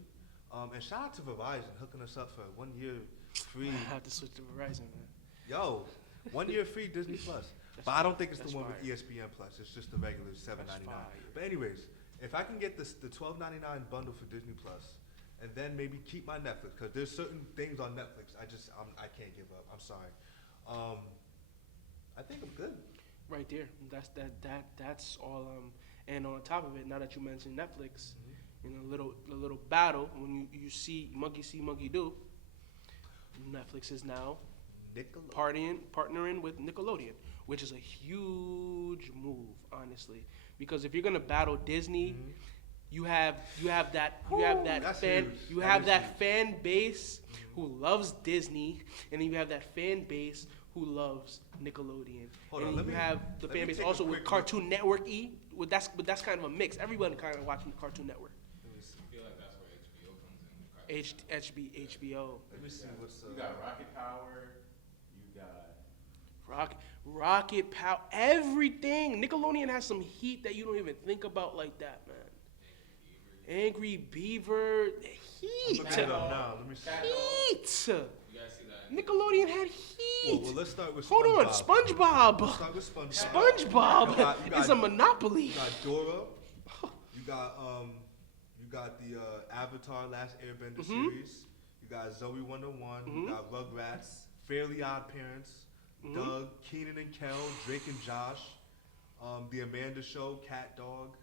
and shout out to Verizon hooking us up for 1 year free. I have to switch to Verizon, man. Yo, 1 year free Disney Plus. That's But I don't think it's that's the one fire. with ESPN Plus. It's just the regular $7.99. fire. But anyways, if I can get the $12.99 bundle for Disney Plus, and then maybe keep my Netflix, because there's certain things on Netflix I can't give up. I'm sorry. I think I'm good. right there. That's all. And on top of it, now that you mentioned Netflix, a little battle when you see, monkey do. Netflix is now partnering with Nickelodeon, which is a huge move, honestly. Because if you're gonna battle Disney, you have that That's fan huge. you That have is that huge. fan base who loves Disney, and then you have that fan base who loves Nickelodeon. Hold and on, then you have the let me fan base take a also with quick Cartoon Network but that's kind of a mix. Everyone kind of watching Cartoon Network. I feel like that's where HBO comes in. HBO. Let me see what's You got Rocket Power. You got. Rocket Power, everything. Nickelodeon has some heat that you don't even think about like that, man. Angry Beaver, heat. I'm looking it up now. Let me see. Heat. You guys see that? Nickelodeon had heat. Well, let's start with Hold on, Let's SpongeBob. start with SpongeBob. SpongeBob You got- is a monopoly. You got Dora. You got the Avatar Last Airbender series. You got Zoe 101. You got Rugrats, Fairly Odd Parents, Doug, Keenan and Kel, Drake and Josh, The Amanda Show, Cat Dog,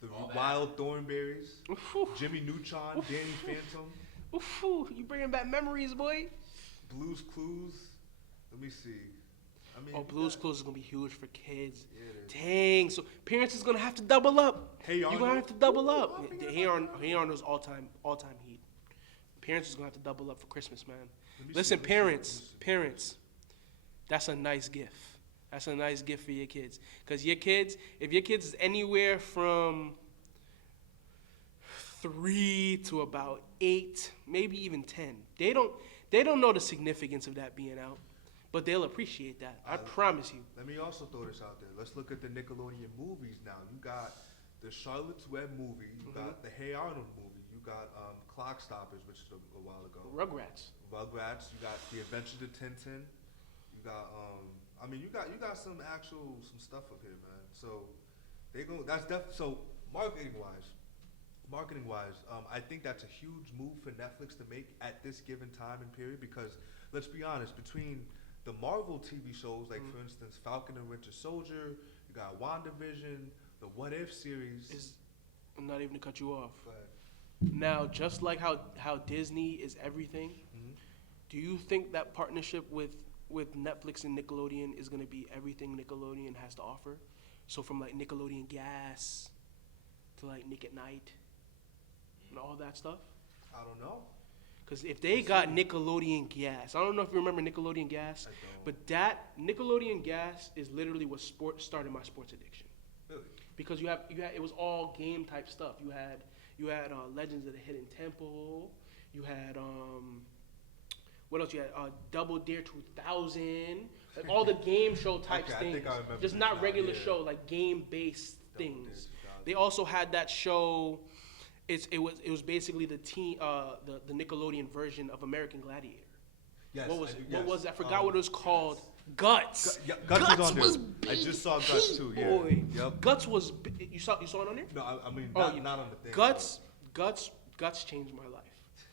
The All that. Wild Thornberries, Oof, Jimmy Neutron, Danny Phantom, oof, you bringing back memories, boy. Blues Clues. Let me see. I mean, Oh, Blue's Clues is gonna be huge for kids. Yeah, it is. Dang, so parents is gonna have to double up. Hey You're gonna Arnold. have to double Ooh, up. I forgot Hey about Arnold's all time heat. Parents is gonna have to double up for Christmas, man. Let me Listen, see, parents, let me see. that's a nice gift. That's a nice gift for your kids. Cause your kids, if your kids is anywhere from 3 to about 8, maybe even 10, they don't know the significance of that being out, but they'll appreciate that. I promise you. Let me also throw this out there. Let's look at the Nickelodeon movies now. You got the Charlotte's Web movie. You got the Hey Arnold movie. You got Clock Stoppers, which is a while ago. Rugrats. Rugrats. You got The Adventures of Tintin. You got I mean, you got some stuff up here, man. So they go. So marketing wise, I think that's a huge move for Netflix to make at this given time and period because let's be honest, between the Marvel TV shows, like for instance, Falcon and Winter Soldier, you got WandaVision, the What If series. I'm not even to cut you off. Go ahead. Now, just like how Disney is everything, do you think that partnership with Netflix and Nickelodeon is going to be everything Nickelodeon has to offer? So from like Nickelodeon Gas to like Nick at Night and all that stuff? I don't know. Because if they got Nickelodeon Gas, I don't know if you remember Nickelodeon Gas, I don't. but that Nickelodeon Gas is literally what started my sports addiction. Really? Because you had it was all game type stuff. You had Legends of the Hidden Temple. You had what else? You had Double Dare 2000. Like all the game show type Okay, I things. think I remember Just this not now, regular yeah. show, like game based Double Dare things. 2000. They also had that show. It was basically the Nickelodeon version of American Gladiator. Yes. What was I it? do- What yes. was it? I forgot what it was called. Guts. Guts was on there. was I just saw big Guts too. Yeah. boy. Yep. Guts was. You saw it on there? No, I mean Oh, not on the thing. Guts changed my life.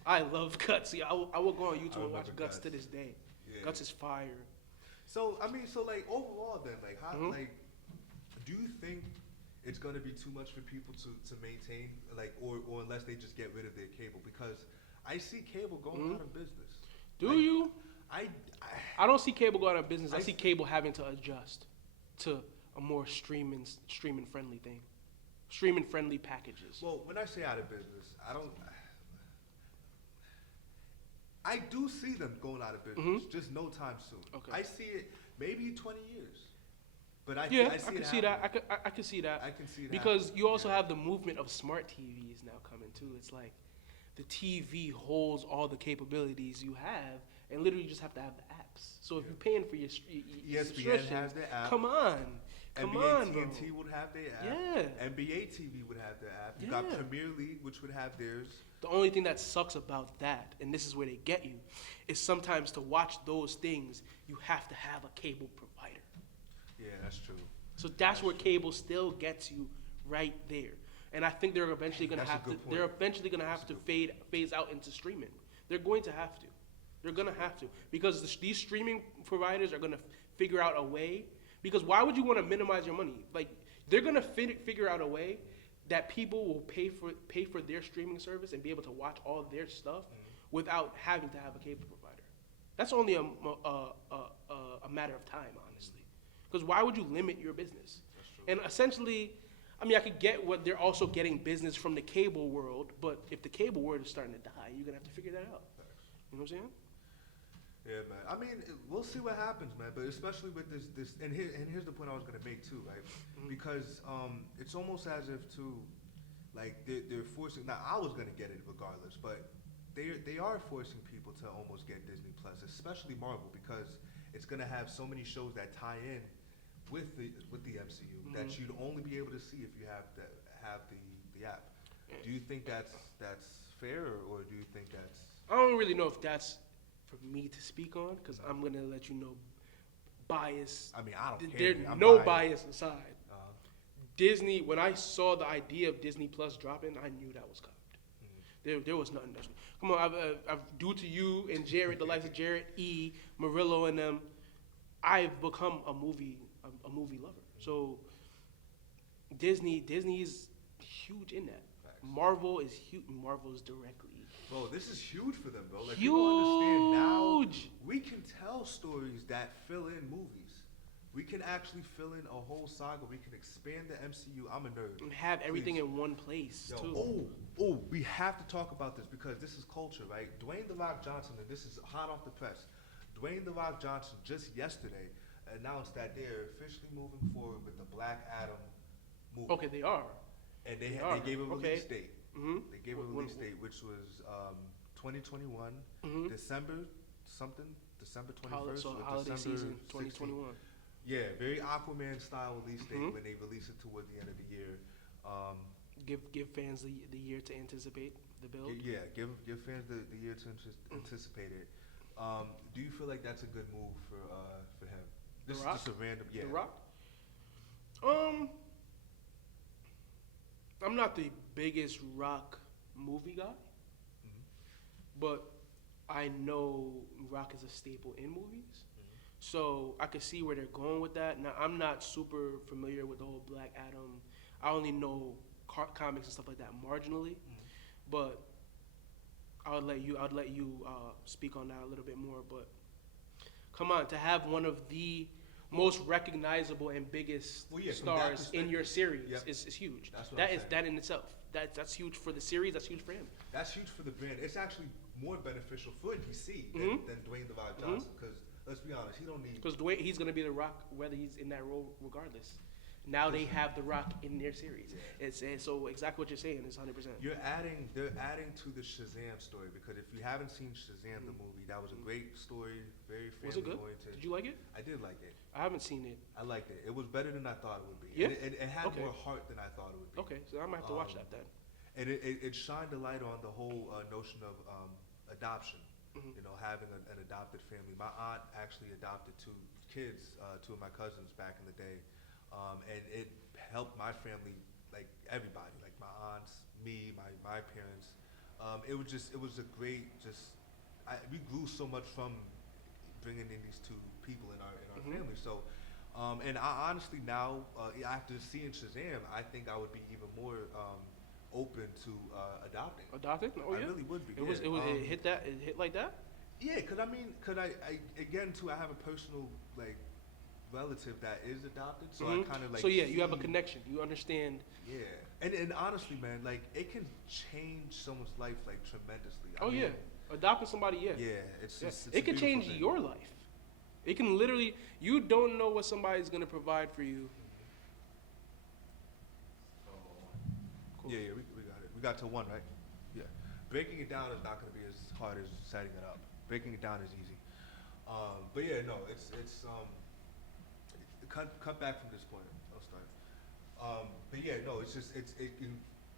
I love Guts. Yeah, I will go on YouTube and watch remember Guts to Guts. this day. Yeah. Guts is fire. So like overall then, like how like do you think it's gonna be too much for people to maintain like or unless they just get rid of their cable? Because I see cable going out of business. Do Like, you? I don't see cable going out of business. I I see s- cable having to adjust to a more streaming friendly thing, streaming friendly packages. Well, when I say out of business, I do see them going out of business, just no time soon. Okay. I see it maybe in 20 years. But I Yeah, see I it can see that. happening. I can see that. I can see that. Because you also Yeah. have the movement of smart TVs now coming too. It's like the TV holds all the capabilities you have, and literally you just have to have the apps. So if you're paying for your ESPN subscription, has their app. come on, NBA bro. TNT would have their app. Yeah. NBA TV would have their app. You got Yeah. Premier League, which would have theirs. The only thing that sucks about that, and this is where they get you, is sometimes to watch those things, you have to have a cable provider. Yeah, that's true. So that's where cable still gets you right there. And I think they're eventually going to That's a have to. good point. They're eventually going to have to phase out into streaming. They're going to have to. They're going to have to because these streaming providers are going to figure out a way Because why would you want to minimize your money? Like they're gonna figure out a way that people will pay for their streaming service and be able to watch all their stuff without having to have a cable provider. That's only a matter of time, honestly. Because why would you limit your business? And essentially, I mean, I could get what they're also getting business from the cable world, but if the cable world is starting to die, you're gonna have to figure that out. You know what I'm saying? Yeah, man. I mean, we'll see what happens, man. But especially with this, and here's the point I was gonna make too, right? Because it's almost as if like they're forcing. Now, I was gonna get it regardless, but they are forcing people to almost get Disney Plus, especially Marvel, because it's gonna have so many shows that tie in with the MCU that you'd only be able to see if you have the app. Do you think that's fair, or do you think that's? I don't really know if that's for me to speak on, because I'm gonna let you know, bias. I mean, I don't care. There's I'm no biased. bias aside. Disney. When I saw the idea of Disney Plus dropping, I knew that was coming. There was nothing. Come on, I've due to you and Jared, the likes of Jared, Murillo, and them, I've become a movie lover. So Disney's huge in that. Facts. Marvel is huge. Marvel is directly. Bro, this is huge for them, bro. Like, Huge. people understand now. We can tell stories that fill in movies. We can actually fill in a whole saga. We can expand the MCU. I'm a nerd. And have everything Please. in one place too. We have to talk about this because this is culture, right? Dwayne "The Rock" Johnson, and this is hot off the press. Dwayne "The Rock" Johnson just yesterday announced that they're officially moving forward with the Black Adam movie. Okay, they are. And they are. gave a release date. Mm-hmm. They gave a release date, which was 2021, December 21st. So or holiday December season 16th. 2021. Yeah, very Aquaman style release date when they release it toward the end of the year. Give fans the year to anticipate the build. Yeah, give fans the year to anticipate it. Do you feel like that's a good move for him? This is Rock? just a random, yeah. The Rock. I'm not the biggest Rock movie guy, but I know Rock is a staple in movies. So I could see where they're going with that. Now I'm not super familiar with the whole Black Adam. I only know comics and stuff like that marginally, but I'd let you speak on that a little bit more. But come on, to have one of the most recognizable and biggest stars in your series is huge. That in itself. That's huge for the series. That's huge for him. That's huge for the brand. It's actually more beneficial for DC than Dwayne "The Rock" Johnson, because let's be honest, he don't need. Because Dwayne, he's gonna be The Rock whether he's in that role regardless. Now they have The Rock in their series. It's so exactly what you're saying is 100%. They're adding to the Shazam story, because if you haven't seen Shazam the movie, that was a great story, very Was it family good? oriented. Did you like it? I did like it. I haven't seen it. I liked it. It was better than I thought it would be. Yeah? And it had Okay. more heart than I thought it would be. Okay, so I might have to watch that then. And it shined a light on the whole notion of adoption. You know, having an adopted family. My aunt actually adopted two kids, two of my cousins back in the day, and it helped my family, like everybody, like my aunts, me, my parents. It was a great we grew so much from bringing in these two people in our family. So, and I honestly now, after seeing Shazam, I think I would be even more open to adopting. Adopted? Oh yeah. I really would be. It hit like that? Yeah, cause I mean, I again too, I have a personal like relative that is adopted, so I kind of like. So yeah, you have a see- connection. You understand. Yeah, and honestly, man, like it can change someone's life like tremendously. I Oh mean, yeah, adopting somebody. Yeah. Yeah, it's Yeah. just. It can change your life. It can literally. You don't know what somebody's gonna provide for you. Cool. Yeah, we got it. We got to one, right? Yeah. Breaking it down is not going to be as hard as setting it up. Breaking it down is easy. But yeah, no, it's cut back from this point. I'll start. But yeah, no, it's just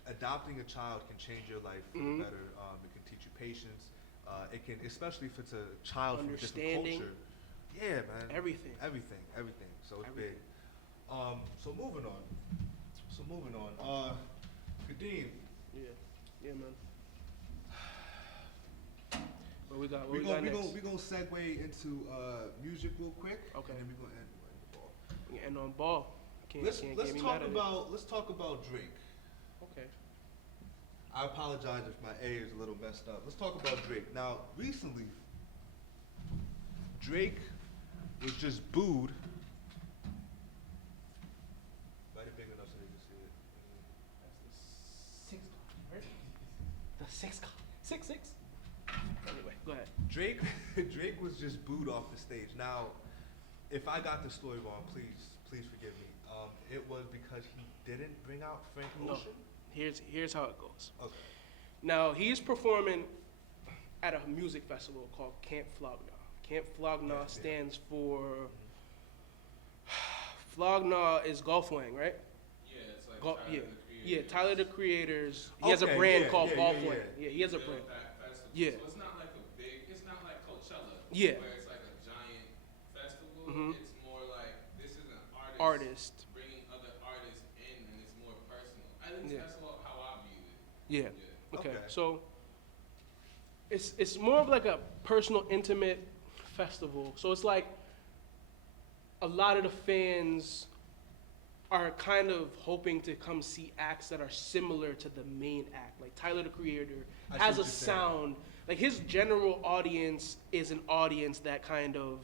adopting a child can change your life for the better. It can teach you patience. It can, especially if it's a child from a different Understanding. culture. Yeah, man. Everything. So it's Everything. big. So moving on. Kadeem, Yeah, man. What we got? we're gonna segue into music real quick. Okay. And then we're gonna end the ball. And on ball. Let's Can't let's get me talk mad at it. about let's talk about Drake. Okay. I apologize if my A is a little messed up. Let's talk about Drake. Now, recently, Drake was just booed. Might it big enough so they can see it. The six. Anyway, go ahead. Drake was just booed off the stage. Now, if I got the story wrong, please forgive me. It was because he didn't bring out Frank No. Ocean. Here's how it goes. Okay. Now he's performing at a music festival called Camp Flog Gnaw. Camp Flog Gnaw stands for Flog Gnaw is Golf Wang, right? Yeah, it's like Go- Tyler yeah, the Creator. yeah. Tyler the Creator's. He has a Okay, brand yeah, called yeah, Golf yeah, Wang. yeah. Yeah, he has a Bill brand. Festival. Yeah. So it's not like it's not like Coachella. Yeah. Where it's like a giant festival. Mhm. It's more like this is an Artist. bringing other artists in, and it's more personal. I think Yeah. that's how I view it. Yeah. Yeah. Okay. Okay. So it's more of like a personal, intimate festival. So it's like a lot of the fans are kind of hoping to come see acts that are similar to the main act. Like Tyler the Creator I see has what a you're saying. sound. Like his general audience is an audience that kind of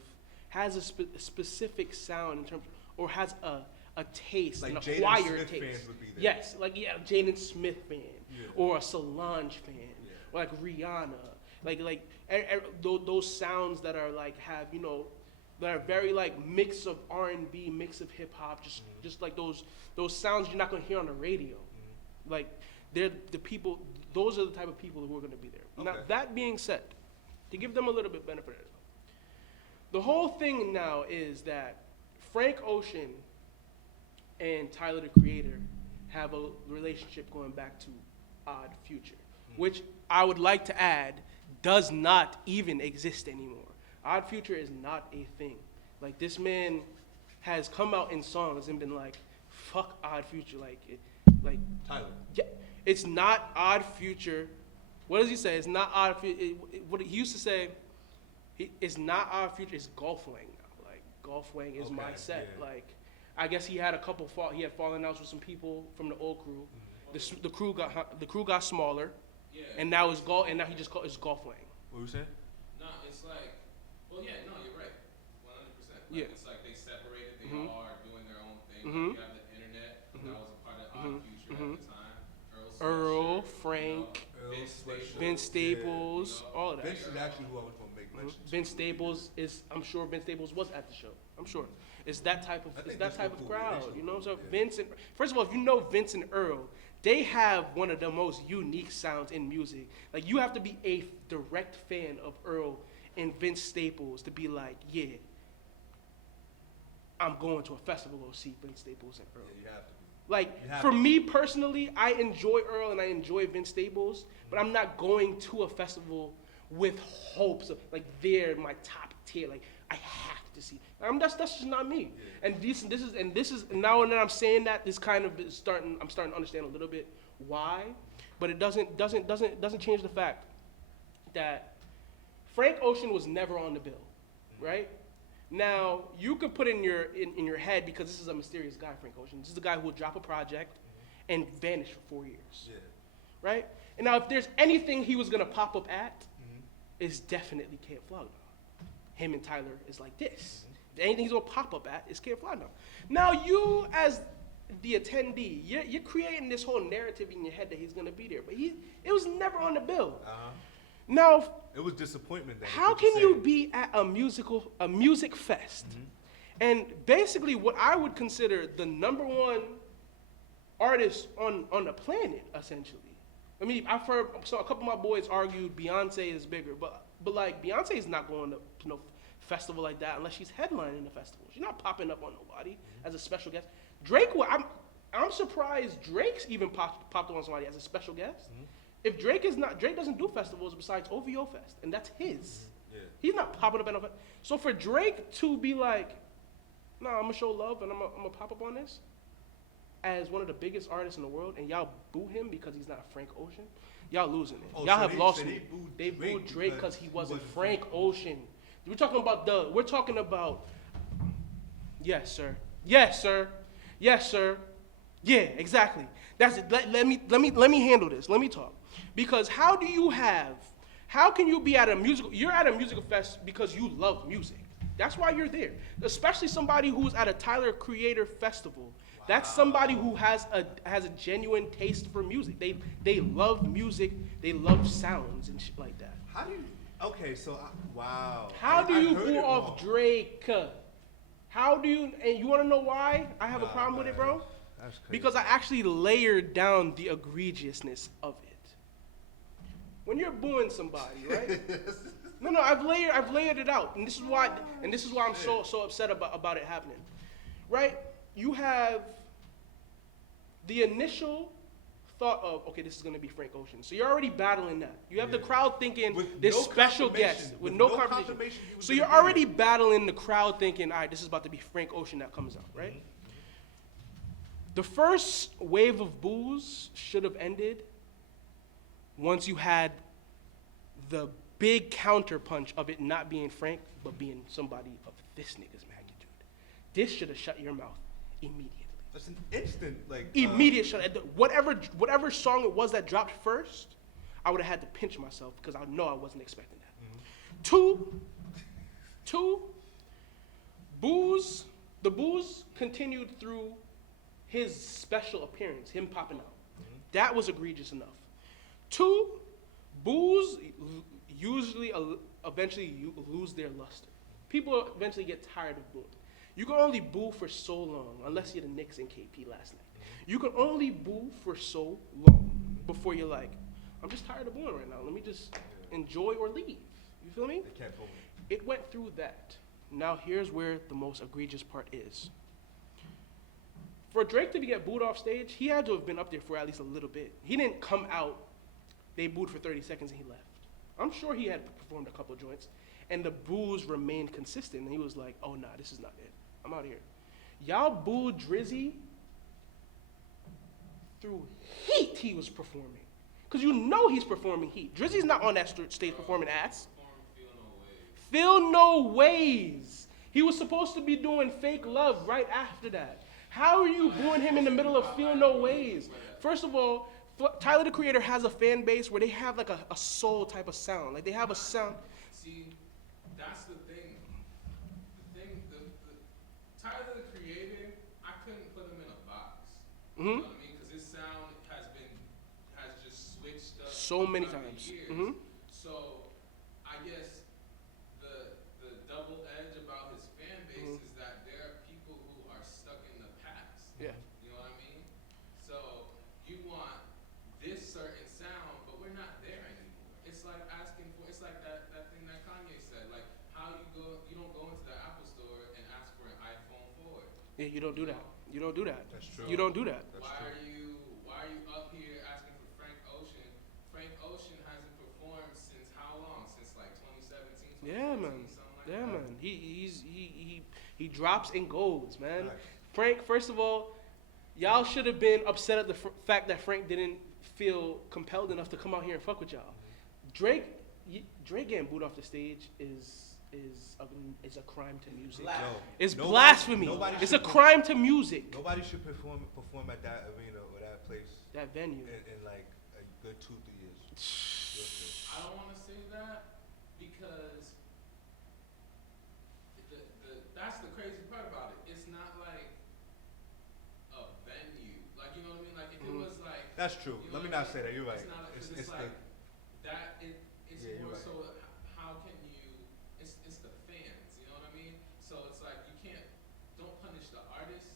has a specific sound in terms, or has a taste, Like an Jaden acquired Smith taste. fans would be there. Yes, like Jaden Smith fan, Yeah. or a Solange fan, Yeah. or like Rihanna, those sounds that are like have that are very like mix of R&B, mix of hip hop, just like those sounds you're not gonna hear on the radio. Like they're the people. Those are the type of people who are gonna be there. Now Okay. that being said, to give them a little bit benefit of the doubt, the whole thing now is that Frank Ocean and Tyler the Creator have a relationship going back to Odd Future, which I would like to add does not even exist anymore. Odd Future is not a thing. Like this man has come out in songs and been like, "Fuck Odd Future," like Tyler. yeah, it's not Odd Future. What does he say? It's not Odd Future. What he used to say, it's not Odd Future. It's Golf Wang now. Like Golf Wang is my Okay, set. yeah. Like I guess he had he had fallen outs with some people from the old crew. The crew got smaller, Yeah. and now it's golf. And now he just it's Golf Wang. What were you saying? No, it's like, well, yeah, no, you're right, 100%. Yeah. It's like they separated. They Mhm. all are doing their own thing. Mhm. Like you have the internet. That was a part of Odd Future Mhm. at the time. Earl, Sweatshirt, Frank, Earl Vince Sweatshirt. Staples. Vince Staples, Yeah. all of that. Vince is actually who I was going to make mention to. Vince Staples is. I'm sure Vince Staples was at the show. I'm sure. It's that type of. I It's think that Vince type looked of cool. crowd. Vince looked You know. cool, So yeah. Vince and first of all, if you know Vince and Earl, they have one of the most unique sounds in music. Like you have to be a direct fan of Earl and Vince Staples to be like, yeah, I'm going to a festival to see Vince Staples and Earl. Yeah, you have to be. Like You have for to. me personally, I enjoy Earl and I enjoy Vince Staples, but I'm not going to a festival with hopes of like they're my top tier. Like I have to see. That's just not me. Yeah. And this is now and then I'm saying that this kind of is starting. I'm starting to understand a little bit why, but it doesn't change the fact that Frank Ocean was never on the bill, right? Now you could put in your head because this is a mysterious guy, Frank Ocean. This is the guy who will drop a project and vanish for 4 years, Yeah. right? And now if there's anything he was gonna pop up at, it's definitely Camp Flog Gnaw. Him and Tyler is like this. If anything he's gonna pop up at is Camp Flog Gnaw. Now you as the attendee, you're creating this whole narrative in your head that he's gonna be there, but it was never on the bill. Uh-huh. Now It was disappointment. That how can you be at a music fest, and basically what I would consider the number one artist on the planet, essentially? I mean, I've heard a couple of my boys argued Beyonce is bigger, but like Beyonce is not going to no festival like that unless she's headlining the festival. She's not popping up on nobody as a special guest. Drake, I'm surprised Drake's even popped up on somebody as a special guest. If Drake doesn't do festivals besides OVO Fest, and that's his. Yeah. He's not popping up at no fest. So for Drake to be like, nah, I'm gonna show love and I'm gonna pop up on this as one of the biggest artists in the world, and y'all boo him because he's not Frank Ocean, y'all losing it. Oh, Y'all so have they- lost so me. they They booed booed Drake because because he he wasn't wasn't Frank Ocean. We're talking about yes, sir. Yes, sir. Yes, sir. Yeah, exactly. That's it. Let me handle this. Let me talk. Because how can you be at a musical, you're at a musical fest because you love music. That's why you're there. Especially somebody who's at a Tyler Creator Festival. That's somebody who has a genuine taste for music. They love music. They love sounds and shit like that. How do you? Okay, so wow. How do I you heard pull it off wrong. Drake? How do you? And you want to know why I have a Nah, problem with it, man. bro? That's crazy. Because I actually layered down the egregiousness of it. When you're booing somebody, right? No, I've layered it out, and this is why I'm so upset about it happening, right? You have the initial thought of, okay, this is gonna be Frank Ocean, so you're already battling that. You have the crowd thinking With this no special confirmation. guest With with no no confirmation. confirmation he was So gonna you're be already there. battling the crowd thinking, all right, this is about to be Frank Ocean that comes out, right? The first wave of boos should have ended once you had the big counterpunch of it not being Frank, but being somebody of this nigga's magnitude. This should have shut your mouth immediately. It's an instant, like Immediate shut. Whatever song it was that dropped first, I would have had to pinch myself because I know I wasn't expecting that. Two, the booze continued through his special appearance, him popping out. That was egregious enough. Two, boos usually eventually lose their luster. People eventually get tired of booing. You can only boo for so long, unless you're the Knicks and KP last night. You can only boo for so long before you're like, I'm just tired of booing right now. Let me just enjoy or leave. You feel me? They can't pull me. It went through that. Now here's where the most egregious part is. For Drake to get booed off stage, he had to have been up there for at least a little bit. He didn't come out, they booed for 30 seconds and he left. I'm sure he had performed a couple joints, and the boos remained consistent. And he was like, oh, nah, this is not it. I'm out here. Y'all booed Drizzy through heat he was performing. Because you know he's performing heat. Drizzy's not on that stage performing ass. Feel no ways. He was supposed to be doing Fake Love right after that. How are you booing him in the middle of Feel No Ways? First of all, Tyler the Creator has a fan base where they have like a soul type of sound. Like they have a sound. See, that's the thing. Tyler the Creator, I couldn't put him in a box. You know what I mean? Because his sound has just switched up So many throughout the times. years. So I guess the double edge about his fan base is that there are people who are stuck in the past. Yeah. You know what I mean? So you want this certain sound, but we're not there anymore. It's like asking for, it's like that thing that Kanye said, like how you don't go into the Apple store and ask for an iPhone 4. Yeah, you don't do that. You don't do that. That's true. You don't do that. That's Why true. are you up here asking for Frank Ocean? Frank Ocean hasn't performed since how long? Since like 2017, 2018, Yeah, man. something like Yeah, that. man. He drops and goes, man. Right. Frank, first of all, y'all should have been upset at the fact that Frank didn't feel compelled enough to come out here and fuck with y'all. Drake getting booed off the stage is a crime to music. Black. Yo, It's nobody- blasphemy. nobody It's should a crime to music. Nobody should perform at that arena or that place That venue. in like a good 2-3 years. I don't want to say that because that's the crazy part about it. It's not like a venue, like you know what I mean. Like if it was like That's true. you Let know me what I not mean? say that. You're right. It's not. It's It's the like that. It's Yeah, you're more right. so. How can you? It's the fans. You know what I mean? So it's like you can't. Don't punish the artist,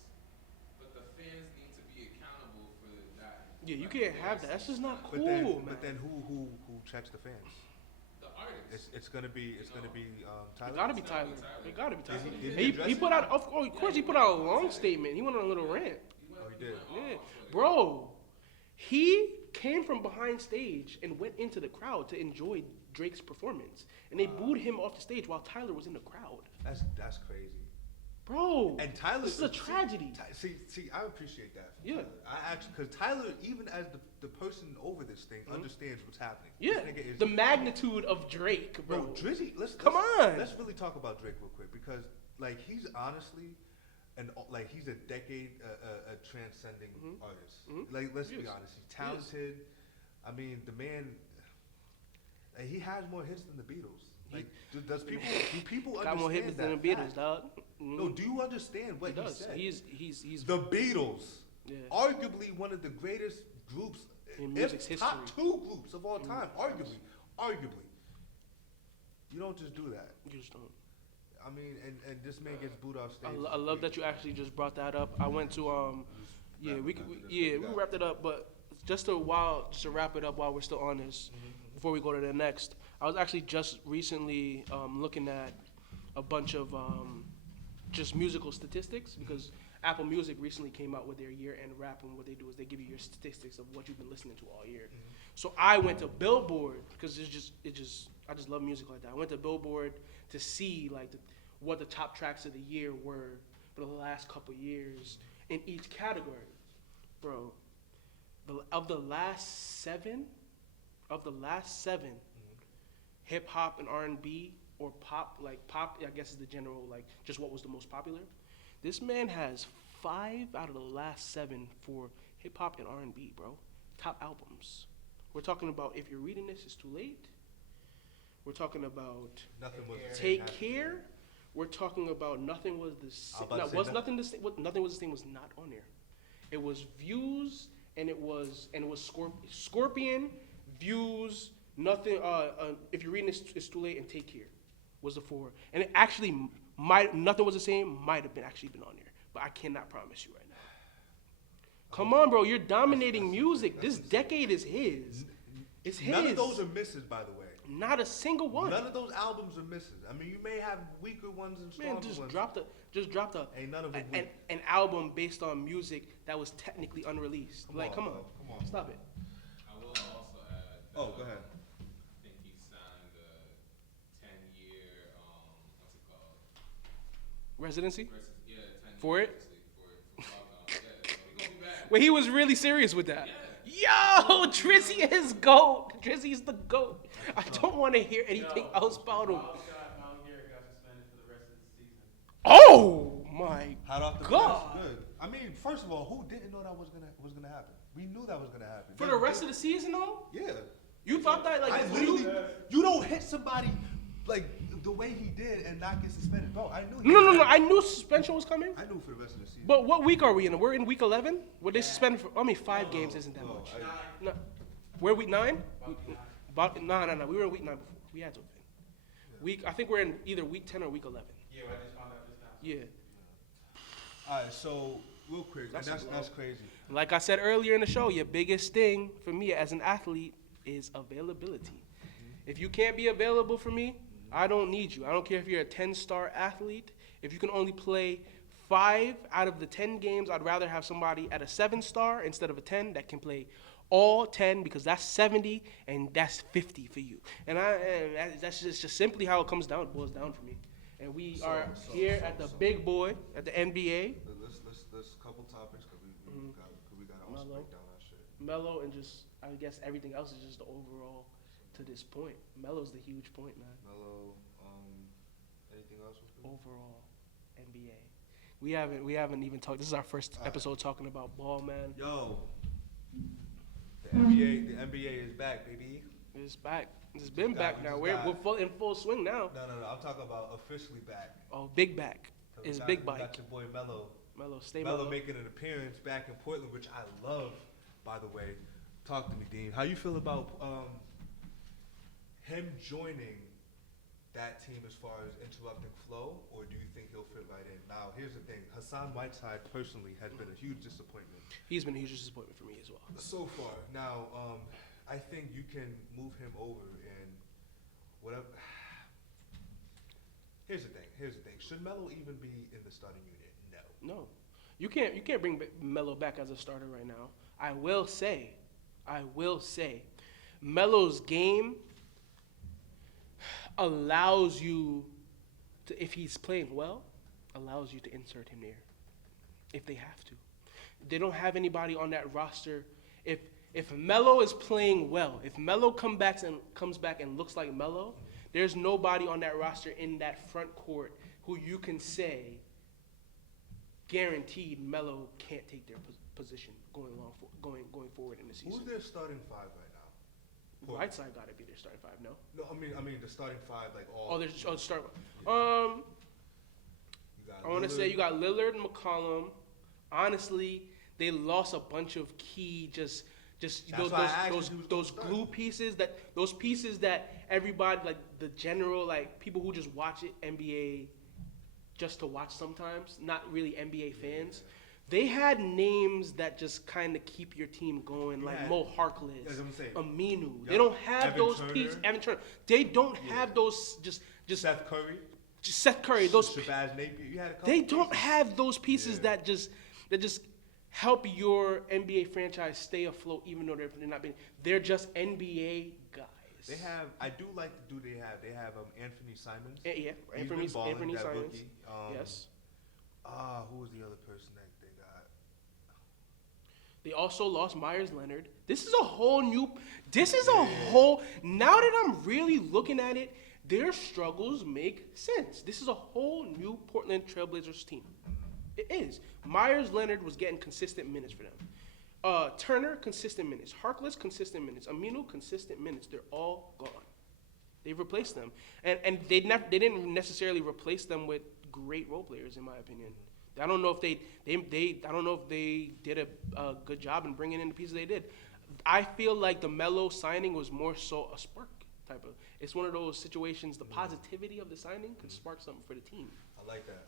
but the fans need to be accountable for that. Yeah, you like, can't have that. That's just not but cool, then man. but then who checks the fans? The artist. It's gonna be Tyler. It gotta be It's gotta Tyler. be Tyler. It gotta be That's Tyler. what he did. He put out, of course, he put out a long statement. He went on a little rant. Oh, he did. Yeah, bro, he came from behind stage and went into the crowd to enjoy Drake's performance, and they booed him off the stage while Tyler was in the crowd. That's crazy. Bro, And Tyler, this is a tragedy. See, I appreciate that. from Yeah. Tyler. I actually, because Tyler, even as the person over this thing, understands what's happening. Yeah, This nigga is, the magnitude of Drake, bro. bro, Drizzy. Come on. Let's really talk about Drake real quick because like he's honestly like he's a decade, a transcending artist. Mm-hmm. Like let's He be is. honest, he's talented. I mean, the man, like, he has more hits than the Beatles. Like, do people Got understand more hits that than the Beatles, fact? dog. Mm-hmm. No, do you understand what He does. said? He's The Beatles, Yeah. arguably one of the greatest groups In if music's top history. 2 groups of all time. Arguably. You don't just do that. You just don't. I mean, and this man gets booed off stage. I love that you actually just brought that up. I went to yeah, we wrapped it up, but just to wrap it up while we're still on this, before we go to the next, I was actually just recently looking at a bunch of just musical statistics because Apple Music recently came out with their year-end wrap, and what they do is they give you your statistics of what you've been listening to all year. So I went to Billboard because I just love music like that. I went to Billboard to see like what the top tracks of the year were for the last couple years in each category, bro. Of the last seven, hip hop and R&B or pop, I guess is the general, like just what was the most popular. This man has 5 out of the last 7 for hip hop and R&B, bro. Top albums. We're talking about If You're Reading This, It's Too Late. We're talking about Nothing was the Take same. Care. We're talking about Nothing Was the Same. about to say Nothing Was the Same was not on there. It was Views and it was Scorpion, Views, Nothing. If You're Reading This, It's Too Late, and Take Care was the 4. And it actually Nothing Was the Same might have been on there, but I cannot promise you right now. Come on, bro. You're dominating music. This decade is his. It's his. None of those are misses, by the way. Not a single one. None of those albums are misses. I mean, you may have weaker ones and stronger Man, ones. just dropped Ain't none of them weak. an album based on music that was technically unreleased. Come Come on, on. stop it. I will also add. Oh, go ahead. I think he signed a 10-year. What's it called? Residency 10 for it. For Qualcomm. Yeah, so he gonna be back. Wait, he was really serious with that. Yo, Drizzy is GOAT. Drizzy's the GOAT. I don't want to hear anything else about him. Miles Garrett got suspended for the rest of the season. Oh my Hot off the God. press, good. I mean, first of all, who didn't know that was gonna happen? We knew that was gonna happen. For the rest of the season, though? Yeah. You thought that I literally, you don't hit somebody like the way he did and not get suspended, bro. I knew. No. I knew suspension was coming. I knew for the rest of the season. But what week are we in? We're in week 11? Were they suspended for? 5 games isn't that much. No. We're week 9? No. We were in week 9 before. We had to have been. I think we're in either week 10 or week 11. Yeah, I just found out just now. Yeah. All right, so real quick, That's that's crazy. Like I said earlier in the show, your biggest thing for me as an athlete is availability. If you can't be available for me, I don't need you. I don't care if you're a 10-star athlete. If you can only play 5 out of the 10 games, I'd rather have somebody at a 7-star instead of a 10 that can play all 10 because that's 70 and that's 50 for you. And that's just simply how it boils down for me. And we are here at the big boy, at the NBA. Let's couple topics because we got to also Mellow. break down our shit. Melo and just, I guess everything else is just the overall to this point. Melo's the huge point, man. Mellow, anything else? Overall, NBA. We haven't even talked. This is our first episode talking about ball, man. Yo, the NBA is back, baby. It's back. It's been back now. We're in full swing now. No. I'm talking about officially back. Oh, big back. It's big We bike. got your boy Mello. Mello making an appearance back in Portland, which I love, by the way. Talk to me, Dean. How you feel about him joining that team as far as interrupting flow, or do you think he'll fit right in? Now, here's the thing. Hassan Whiteside personally has been a huge disappointment. He's been a huge disappointment for me as well. So far. Now, I think you can move him over and whatever. Here's the thing. Should Melo even be in the starting unit? No. You can't bring Melo back as a starter right now. I will say, Melo's game allows you to, if he's playing well, allows you to insert him there, if they have to. They don't have anybody on that roster. If Melo is playing well, if Melo comes back and looks like Melo, there's nobody on that roster in that front court who you can say guaranteed Melo can't take their position going forward in the season. Who's their starting five right now? Whiteside got to be their starting five. No. No, I mean the starting five, like all. Oh, there's start. Yeah. I want to say you got Lillard and McCollum. Honestly, they lost a bunch of key just those glue pieces that everybody, like the general, like people who just watch it NBA just to watch sometimes, not really NBA fans. Yeah. They had names that just kind of keep your team going, like Mo Harkless, Aminu. Yep. They don't have those pieces. Evan Turner. They don't have those just Seth Curry. Seth Curry. Those Shabazz Napier. You had a couple they don't pieces. have those pieces that just help your NBA franchise stay afloat, even though they're not being. They're just NBA guys. They have. I do like the dude they have. They have Anthony Simons. Yeah, Anthony Simons. Yes. Who was the other person that they got? They also lost Myers Leonard. This is a whole new. Now that I'm really looking at it, their struggles make sense. This is a whole new Portland Trailblazers team. It is. Myers Leonard was getting consistent minutes for them. Turner, consistent minutes. Harkless, consistent minutes. Aminu, consistent minutes. They're all gone. They've replaced them, and they didn't necessarily replace them with great role players, in my opinion. I don't know if they did a good job in bringing in the pieces they did. I feel like the Melo signing was more so a spark type of. It's one of those situations. The positivity of the signing could spark something for the team. I like that.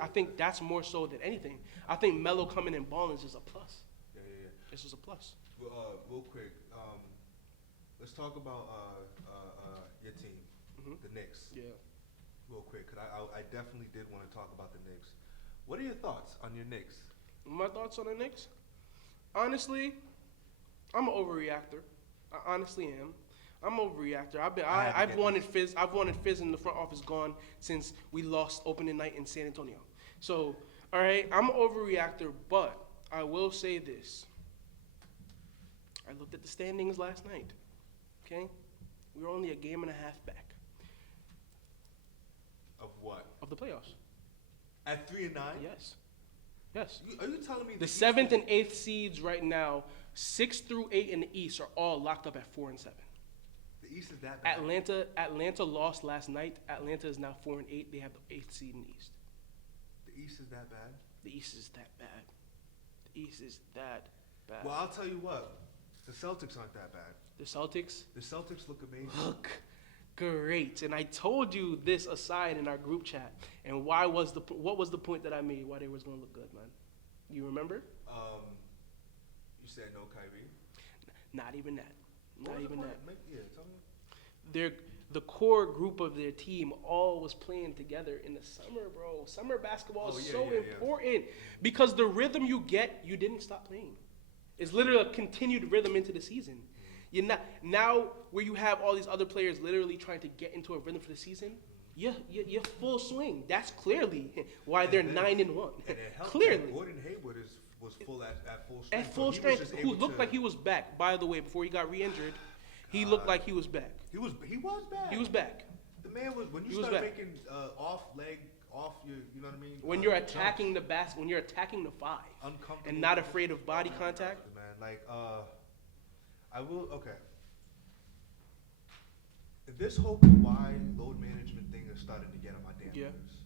I think that's more so than anything. I think Melo coming in balling is just a plus. Yeah. This is a plus. Real quick, let's talk about your team, the Knicks. Yeah. Real quick, because I definitely did want to talk about the Knicks. What are your thoughts on your Knicks? My thoughts on the Knicks? Honestly, I'm an overreactor. I honestly am. I'm an overreactor. I've wanted Fizz in the front office gone since we lost opening night in San Antonio. So, all right, I'm an overreactor, but I will say this. I looked at the standings last night. Okay, we were only a game and a half back. Of what? Of the playoffs. At 3-9? Yes. Are you telling me the 7th and 8th seeds right now, 6 through 8 in the East, are all locked up at 4 and 7. The East is that bad? Atlanta lost last night. Atlanta is now 4 and 8. They have the 8th seed in the East. The East is that bad? The East is that bad. The East is that bad. Well, I'll tell you what. The Celtics aren't that bad. The Celtics? The Celtics look amazing. Look great. And I told you this aside in our group chat. And what was the point that I made why they was going to look good, man? You remember? You said no Kyrie? Not even that. Not even that. Yeah, tell me. The core group of their team all was playing together in the summer, bro. Summer basketball is so important because the rhythm you get, you didn't stop playing. It's literally a continued rhythm into the season. You're not now where you have all these other players literally trying to get into a rhythm for the season. You're full swing. That's clearly why they're 9-1. And it helped clearly, that Gordon Hayward was full at full strength. at full strength, who looked like he was back. By the way, before he got re-injured, he looked like he was back. He was back. He was back. The man was when you start making off your, you know what I mean. When you're attacking the when you're attacking the 5, and not afraid of body contact. Man, like I will okay. This whole Kawhi load management thing is starting to get on my damn nerves.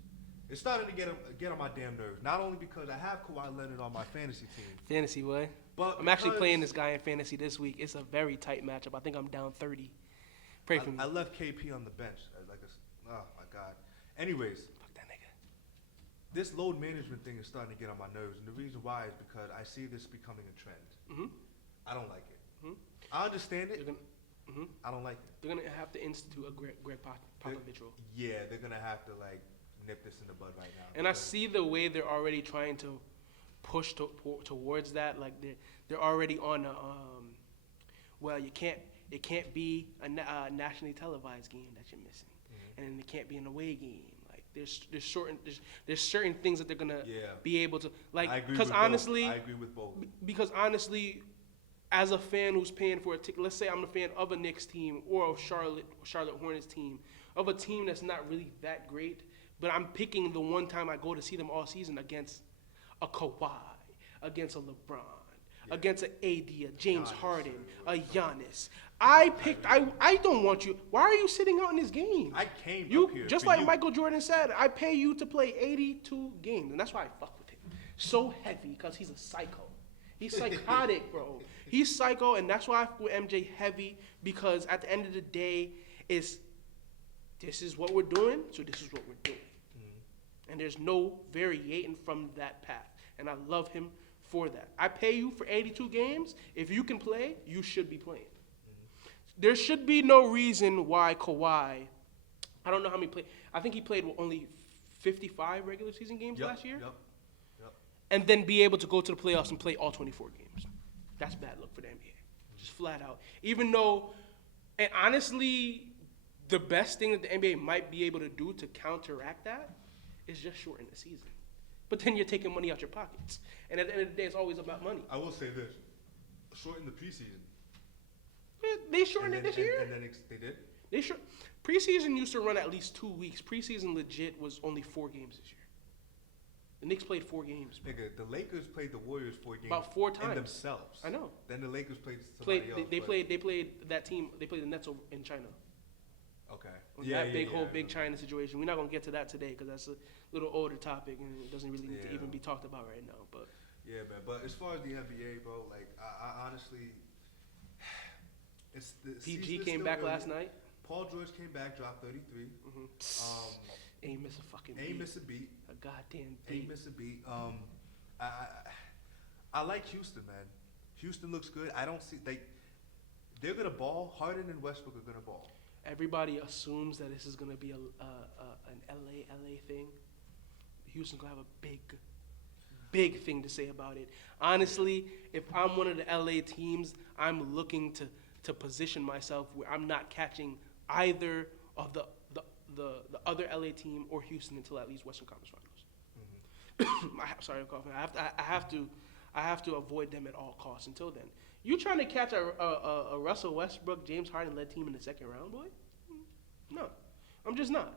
It's starting to get on my damn nerves. Not only because I have Kawhi Leonard on my fantasy team. Fantasy boy. But I'm actually playing this guy in fantasy this week. It's a very tight matchup. I think I'm down 30. Pray for me. I left KP on the bench. Oh my God. Anyways. Fuck that nigga. This load management thing is starting to get on my nerves, and the reason why is because I see this becoming a trend. Mm-hmm. I don't like it. Mm-hmm. I understand it. I don't like it. They're gonna have to institute a Greg Popovich rule. Yeah, they're gonna have to like nip this in the bud right now. And I see the way they're already trying to push towards that. Like they're already on a well, it can't be a nationally televised game that you're missing, and it can't be an away game. Like there's certain things that they're gonna be able to like. Because honestly, I agree with both. Because honestly, as a fan who's paying for a ticket, let's say I'm a fan of a Knicks team or a Charlotte Hornets team, of a team that's not really that great, but I'm picking the one time I go to see them all season against a Kawhi, against a LeBron, against an AD, a James Harden, a Giannis. I don't want you. Why are you sitting out in this game? I came you up here just for like you. Michael Jordan said. I pay you to play 82 games, and that's why I fuck with him. So heavy because he's a psycho. He's psychotic, bro. He's psycho, and that's why I fuck with MJ heavy because at the end of the day, this is what we're doing, so this is what we're doing. And there's no variating from that path. And I love him for that. I pay you for 82 games. If you can play, you should be playing. There should be no reason why Kawhi, I don't know how many played. I think he played only 55 regular season games last year. Yep. And then be able to go to the playoffs and play all 24 games. That's bad luck for the NBA. Just flat out. Even though, and honestly, the best thing that the NBA might be able to do to counteract that is just shorten the season. But then you're taking money out your pockets. And at the end of the day, it's always about money. I will say this: shorten the preseason. They shortened it this year. And then they did. Preseason used to run at least 2 weeks. Preseason legit was only 4 games this year. The Knicks played 4 games. Bro. Nigga, the Lakers played the Warriors 4 games. About 4 times. In themselves. I know. Then the Lakers played somebody else. They played that team. They played the Nets in China. Okay. That big China situation. We're not gonna get to that today because that's a little older topic and it doesn't really need to even be talked about right now. But yeah, man. But as far as the NBA, bro, like I honestly, PG came back last night. Paul George came back, dropped 33. Ain't miss a fucking beat. Ain't miss a beat. A goddamn beat. Ain't miss a beat. I like Houston, man. Houston looks good. I don't see they're gonna ball. Harden and Westbrook are gonna ball. Everybody assumes that this is gonna be an LA thing. Houston's gonna have a big thing to say about it. Honestly, if I'm one of the LA teams, I'm looking to position myself where I'm not catching either of the other LA team or Houston until at least Western Conference Finals. Sorry, I'm coughing. I have to avoid them at all costs until then. You trying to catch a Russell Westbrook, James Harden led team in the second round, boy? No, I'm just not.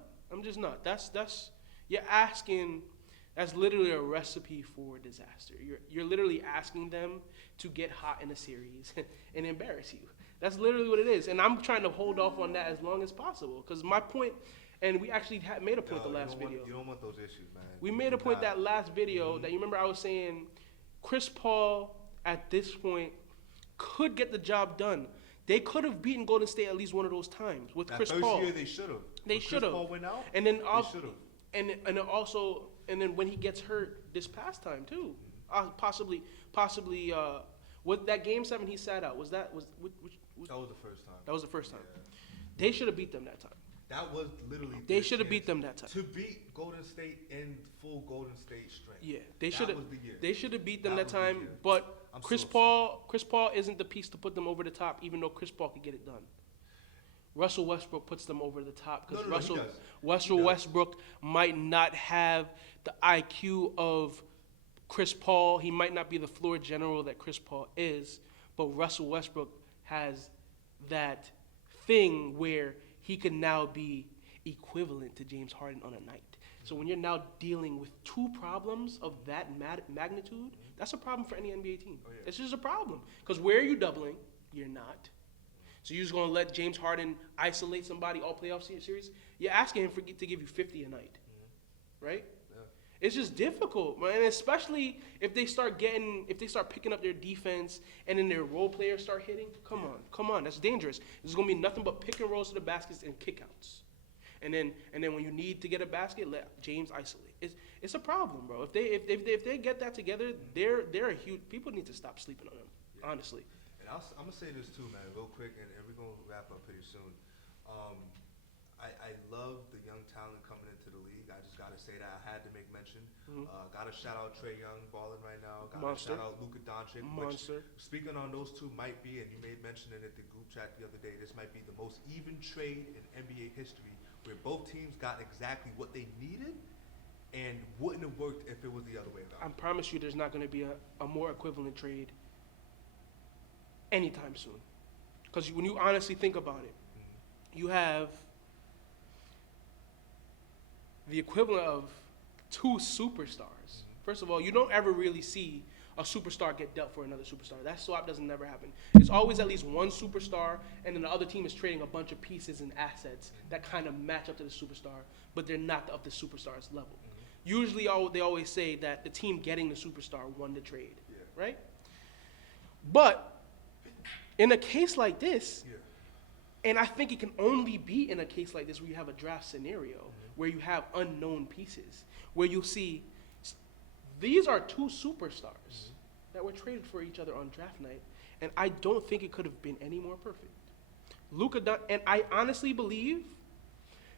That's you're asking. That's literally a recipe for disaster. You're literally asking them to get hot in a series and embarrass you. That's literally what it is. And I'm trying to hold off on that as long as possible. Because my point, and we actually made a point the last video. You don't want those issues, man. We made a point that last video that you remember I was saying Chris Paul at this point could get the job done. They could have beaten Golden State at least one of those times with Chris Paul. First year they should have. They should have. Chris Paul went out. And then they should have. And then when he gets hurt this past time too, possibly, what that game 7 he sat out was that was which that was the first time. That was the first time. Yeah. They should have beat them that time. That was literally. They should have beat them that time. To beat Golden State in full Golden State strength. Yeah, they should have. That was the year. They should have beat them That that was the time. year. But I'm Chris so Paul isn't the piece to put them over the top. Even though Chris Paul could get it done. Russell Westbrook puts them over the top because Russell Westbrook might not have the IQ of Chris Paul. He might not be the floor general that Chris Paul is, but Russell Westbrook has that thing where he can now be equivalent to James Harden on a night. So when you're now dealing with 2 problems of that magnitude, that's a problem for any NBA team. Oh, yeah. It's just a problem. Because where are you doubling? You're not. So you're just going to let James Harden isolate somebody all playoff series? You're asking him to give you 50 a night, right? Yeah. It's just difficult, man. And especially if they start picking up their defense and then their role players start hitting. Come on, that's dangerous. There's going to be nothing but pick and rolls to the baskets and kickouts. And then when you need to get a basket, let James isolate. It's a problem, bro. If they get that together, they're a huge. People need to stop sleeping on them, honestly. And I'm gonna say this too, man, real quick, and we're gonna wrap up pretty soon. I love the young talent coming into the league. I just gotta say that I had to make mention. Gotta shout out Trae Young balling right now. Gotta shout out Luka Doncic. Monster. Which, speaking on those two, might be, and you made mention it at the group chat the other day. This might be the most even trade in NBA history, where both teams got exactly what they needed, and wouldn't have worked if it was the other way around. I promise you, there's not going to be a more equivalent trade anytime soon. Because when you honestly think about it, you have the equivalent of 2 superstars First of all, you don't ever really see a superstar get dealt for another superstar. That swap doesn't never happen. It's always at least one superstar, and then the other team is trading a bunch of pieces and assets that kind of match up to the superstar, but they're not of the superstar's level. Usually, they always say that the team getting the superstar won the trade, right? But in a case like this, and I think it can only be in a case like this where you have a draft scenario where you have unknown pieces, where you see these are two superstars that were traded for each other on draft night, and I don't think it could have been any more perfect. And I honestly believe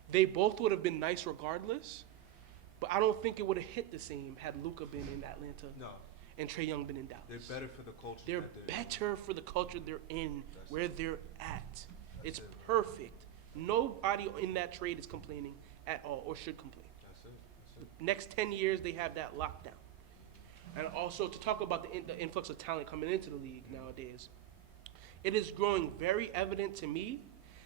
they both would have been nice regardless, but I don't think it would have hit the same had Luka been in Atlanta and Trae Young been in Dallas. They're better for the culture. They're better for the culture they're in, where they're at. It's perfect. Nobody in that trade is complaining at all or should complain. That's it. Next 10 years, they have that locked down. And also, to talk about the influx of talent coming into the league nowadays, it is growing very evident to me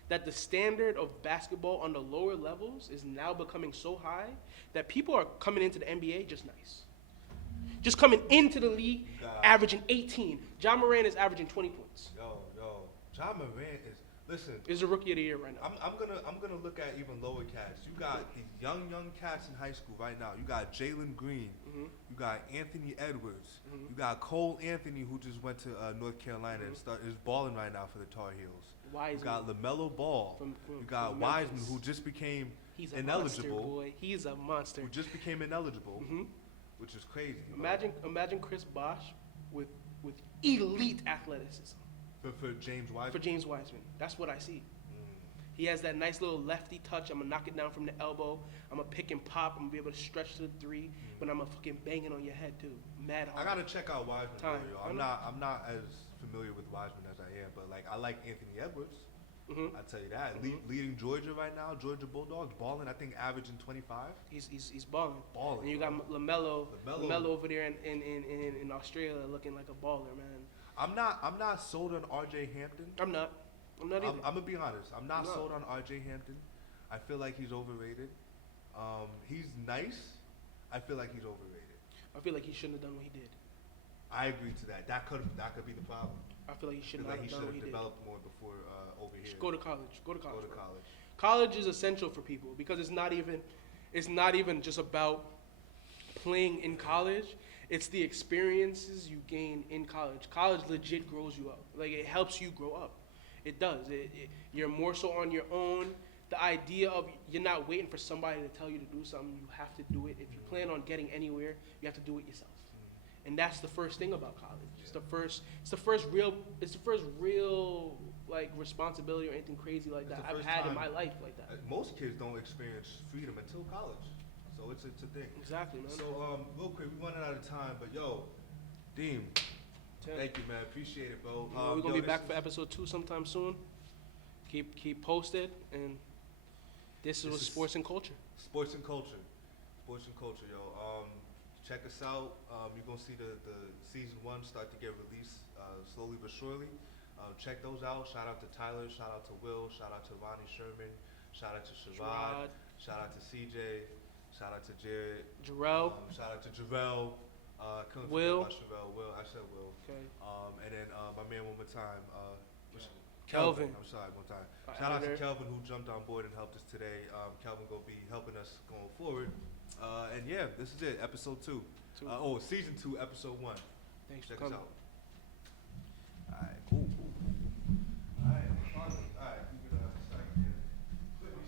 that the standard of basketball on the lower levels is now becoming so high that people are coming into the NBA just nice. Just coming into the league, averaging 18. Ja Morant is averaging 20 points. Yo, Ja Morant is the rookie of the year right now. I'm gonna look at even lower cats. You got these young cats in high school right now. You got Jalen Green. You got Anthony Edwards. You got Cole Anthony, who just went to North Carolina and is balling right now for the Tar Heels. Wiseman. You got LaMelo Ball. You got Wiseman, who just became ineligible. Monster, boy. He's a monster. Who just became ineligible, which is crazy. Imagine Chris Bosh with elite athleticism. For James Wiseman? For James Wiseman. That's what I see. He has that nice little lefty touch. I'm going to knock it down from the elbow. I'm going to pick and pop. I'm going to be able to stretch to the three. But I'm going to fucking bang it on your head, too. Mad hard. I got to check out Wiseman. I'm not as familiar with Wiseman as I am. But, I like Anthony Edwards. I tell you that. Leading Georgia right now, Georgia Bulldogs, balling, I think averaging 25. He's balling. And you got LaMelo over there in Australia looking like a baller, man. I'm not sold on RJ Hampton. I'm not either. I'm gonna be honest. I'm not sold on RJ Hampton. I feel like he's overrated. He's nice. I feel like he's overrated. I feel like he shouldn't have done what he did. I agree to that. That could be the problem. I feel like he should not have done what he did. He should have developed more before over here. Just go to college. College is essential for people because it's not even just about playing in college. It's the experiences you gain in college. College legit grows you up. It helps you grow up. It does. You're more so on your own. The idea of you're not waiting for somebody to tell you to do something. You have to do it. If you plan on getting anywhere, you have to do it yourself. And that's the first thing about college. It's the first real responsibility or anything crazy like that I've had in my life like that. Most kids don't experience freedom until college. So it's a thing. Exactly, man. So real quick, we're running out of time, but Deem, thank you, man. Appreciate it, bro. We're gonna be back for episode 2 sometime soon. Keep posted, and this was sports and culture. Sports and culture, yo. Check us out. You're gonna see the season 1 start to get released slowly but surely. Check those out. Shout out to Tyler. Shout out to Will. Shout out to Ronnie Sherman. Shout out to Sherrod. Shout out to CJ. Shout out to Jared. Jarrell. Shout out to Jarrell. Will. Will. I said Will. Okay. And then my man one more time. Kelvin. I'm sorry, one time. Shout out to Kelvin who jumped on board and helped us today. Kelvin gonna be helping us going forward. And this is it. Episode 2. Season 2, episode 1. Thanks Check for coming. us out. All right. Ooh.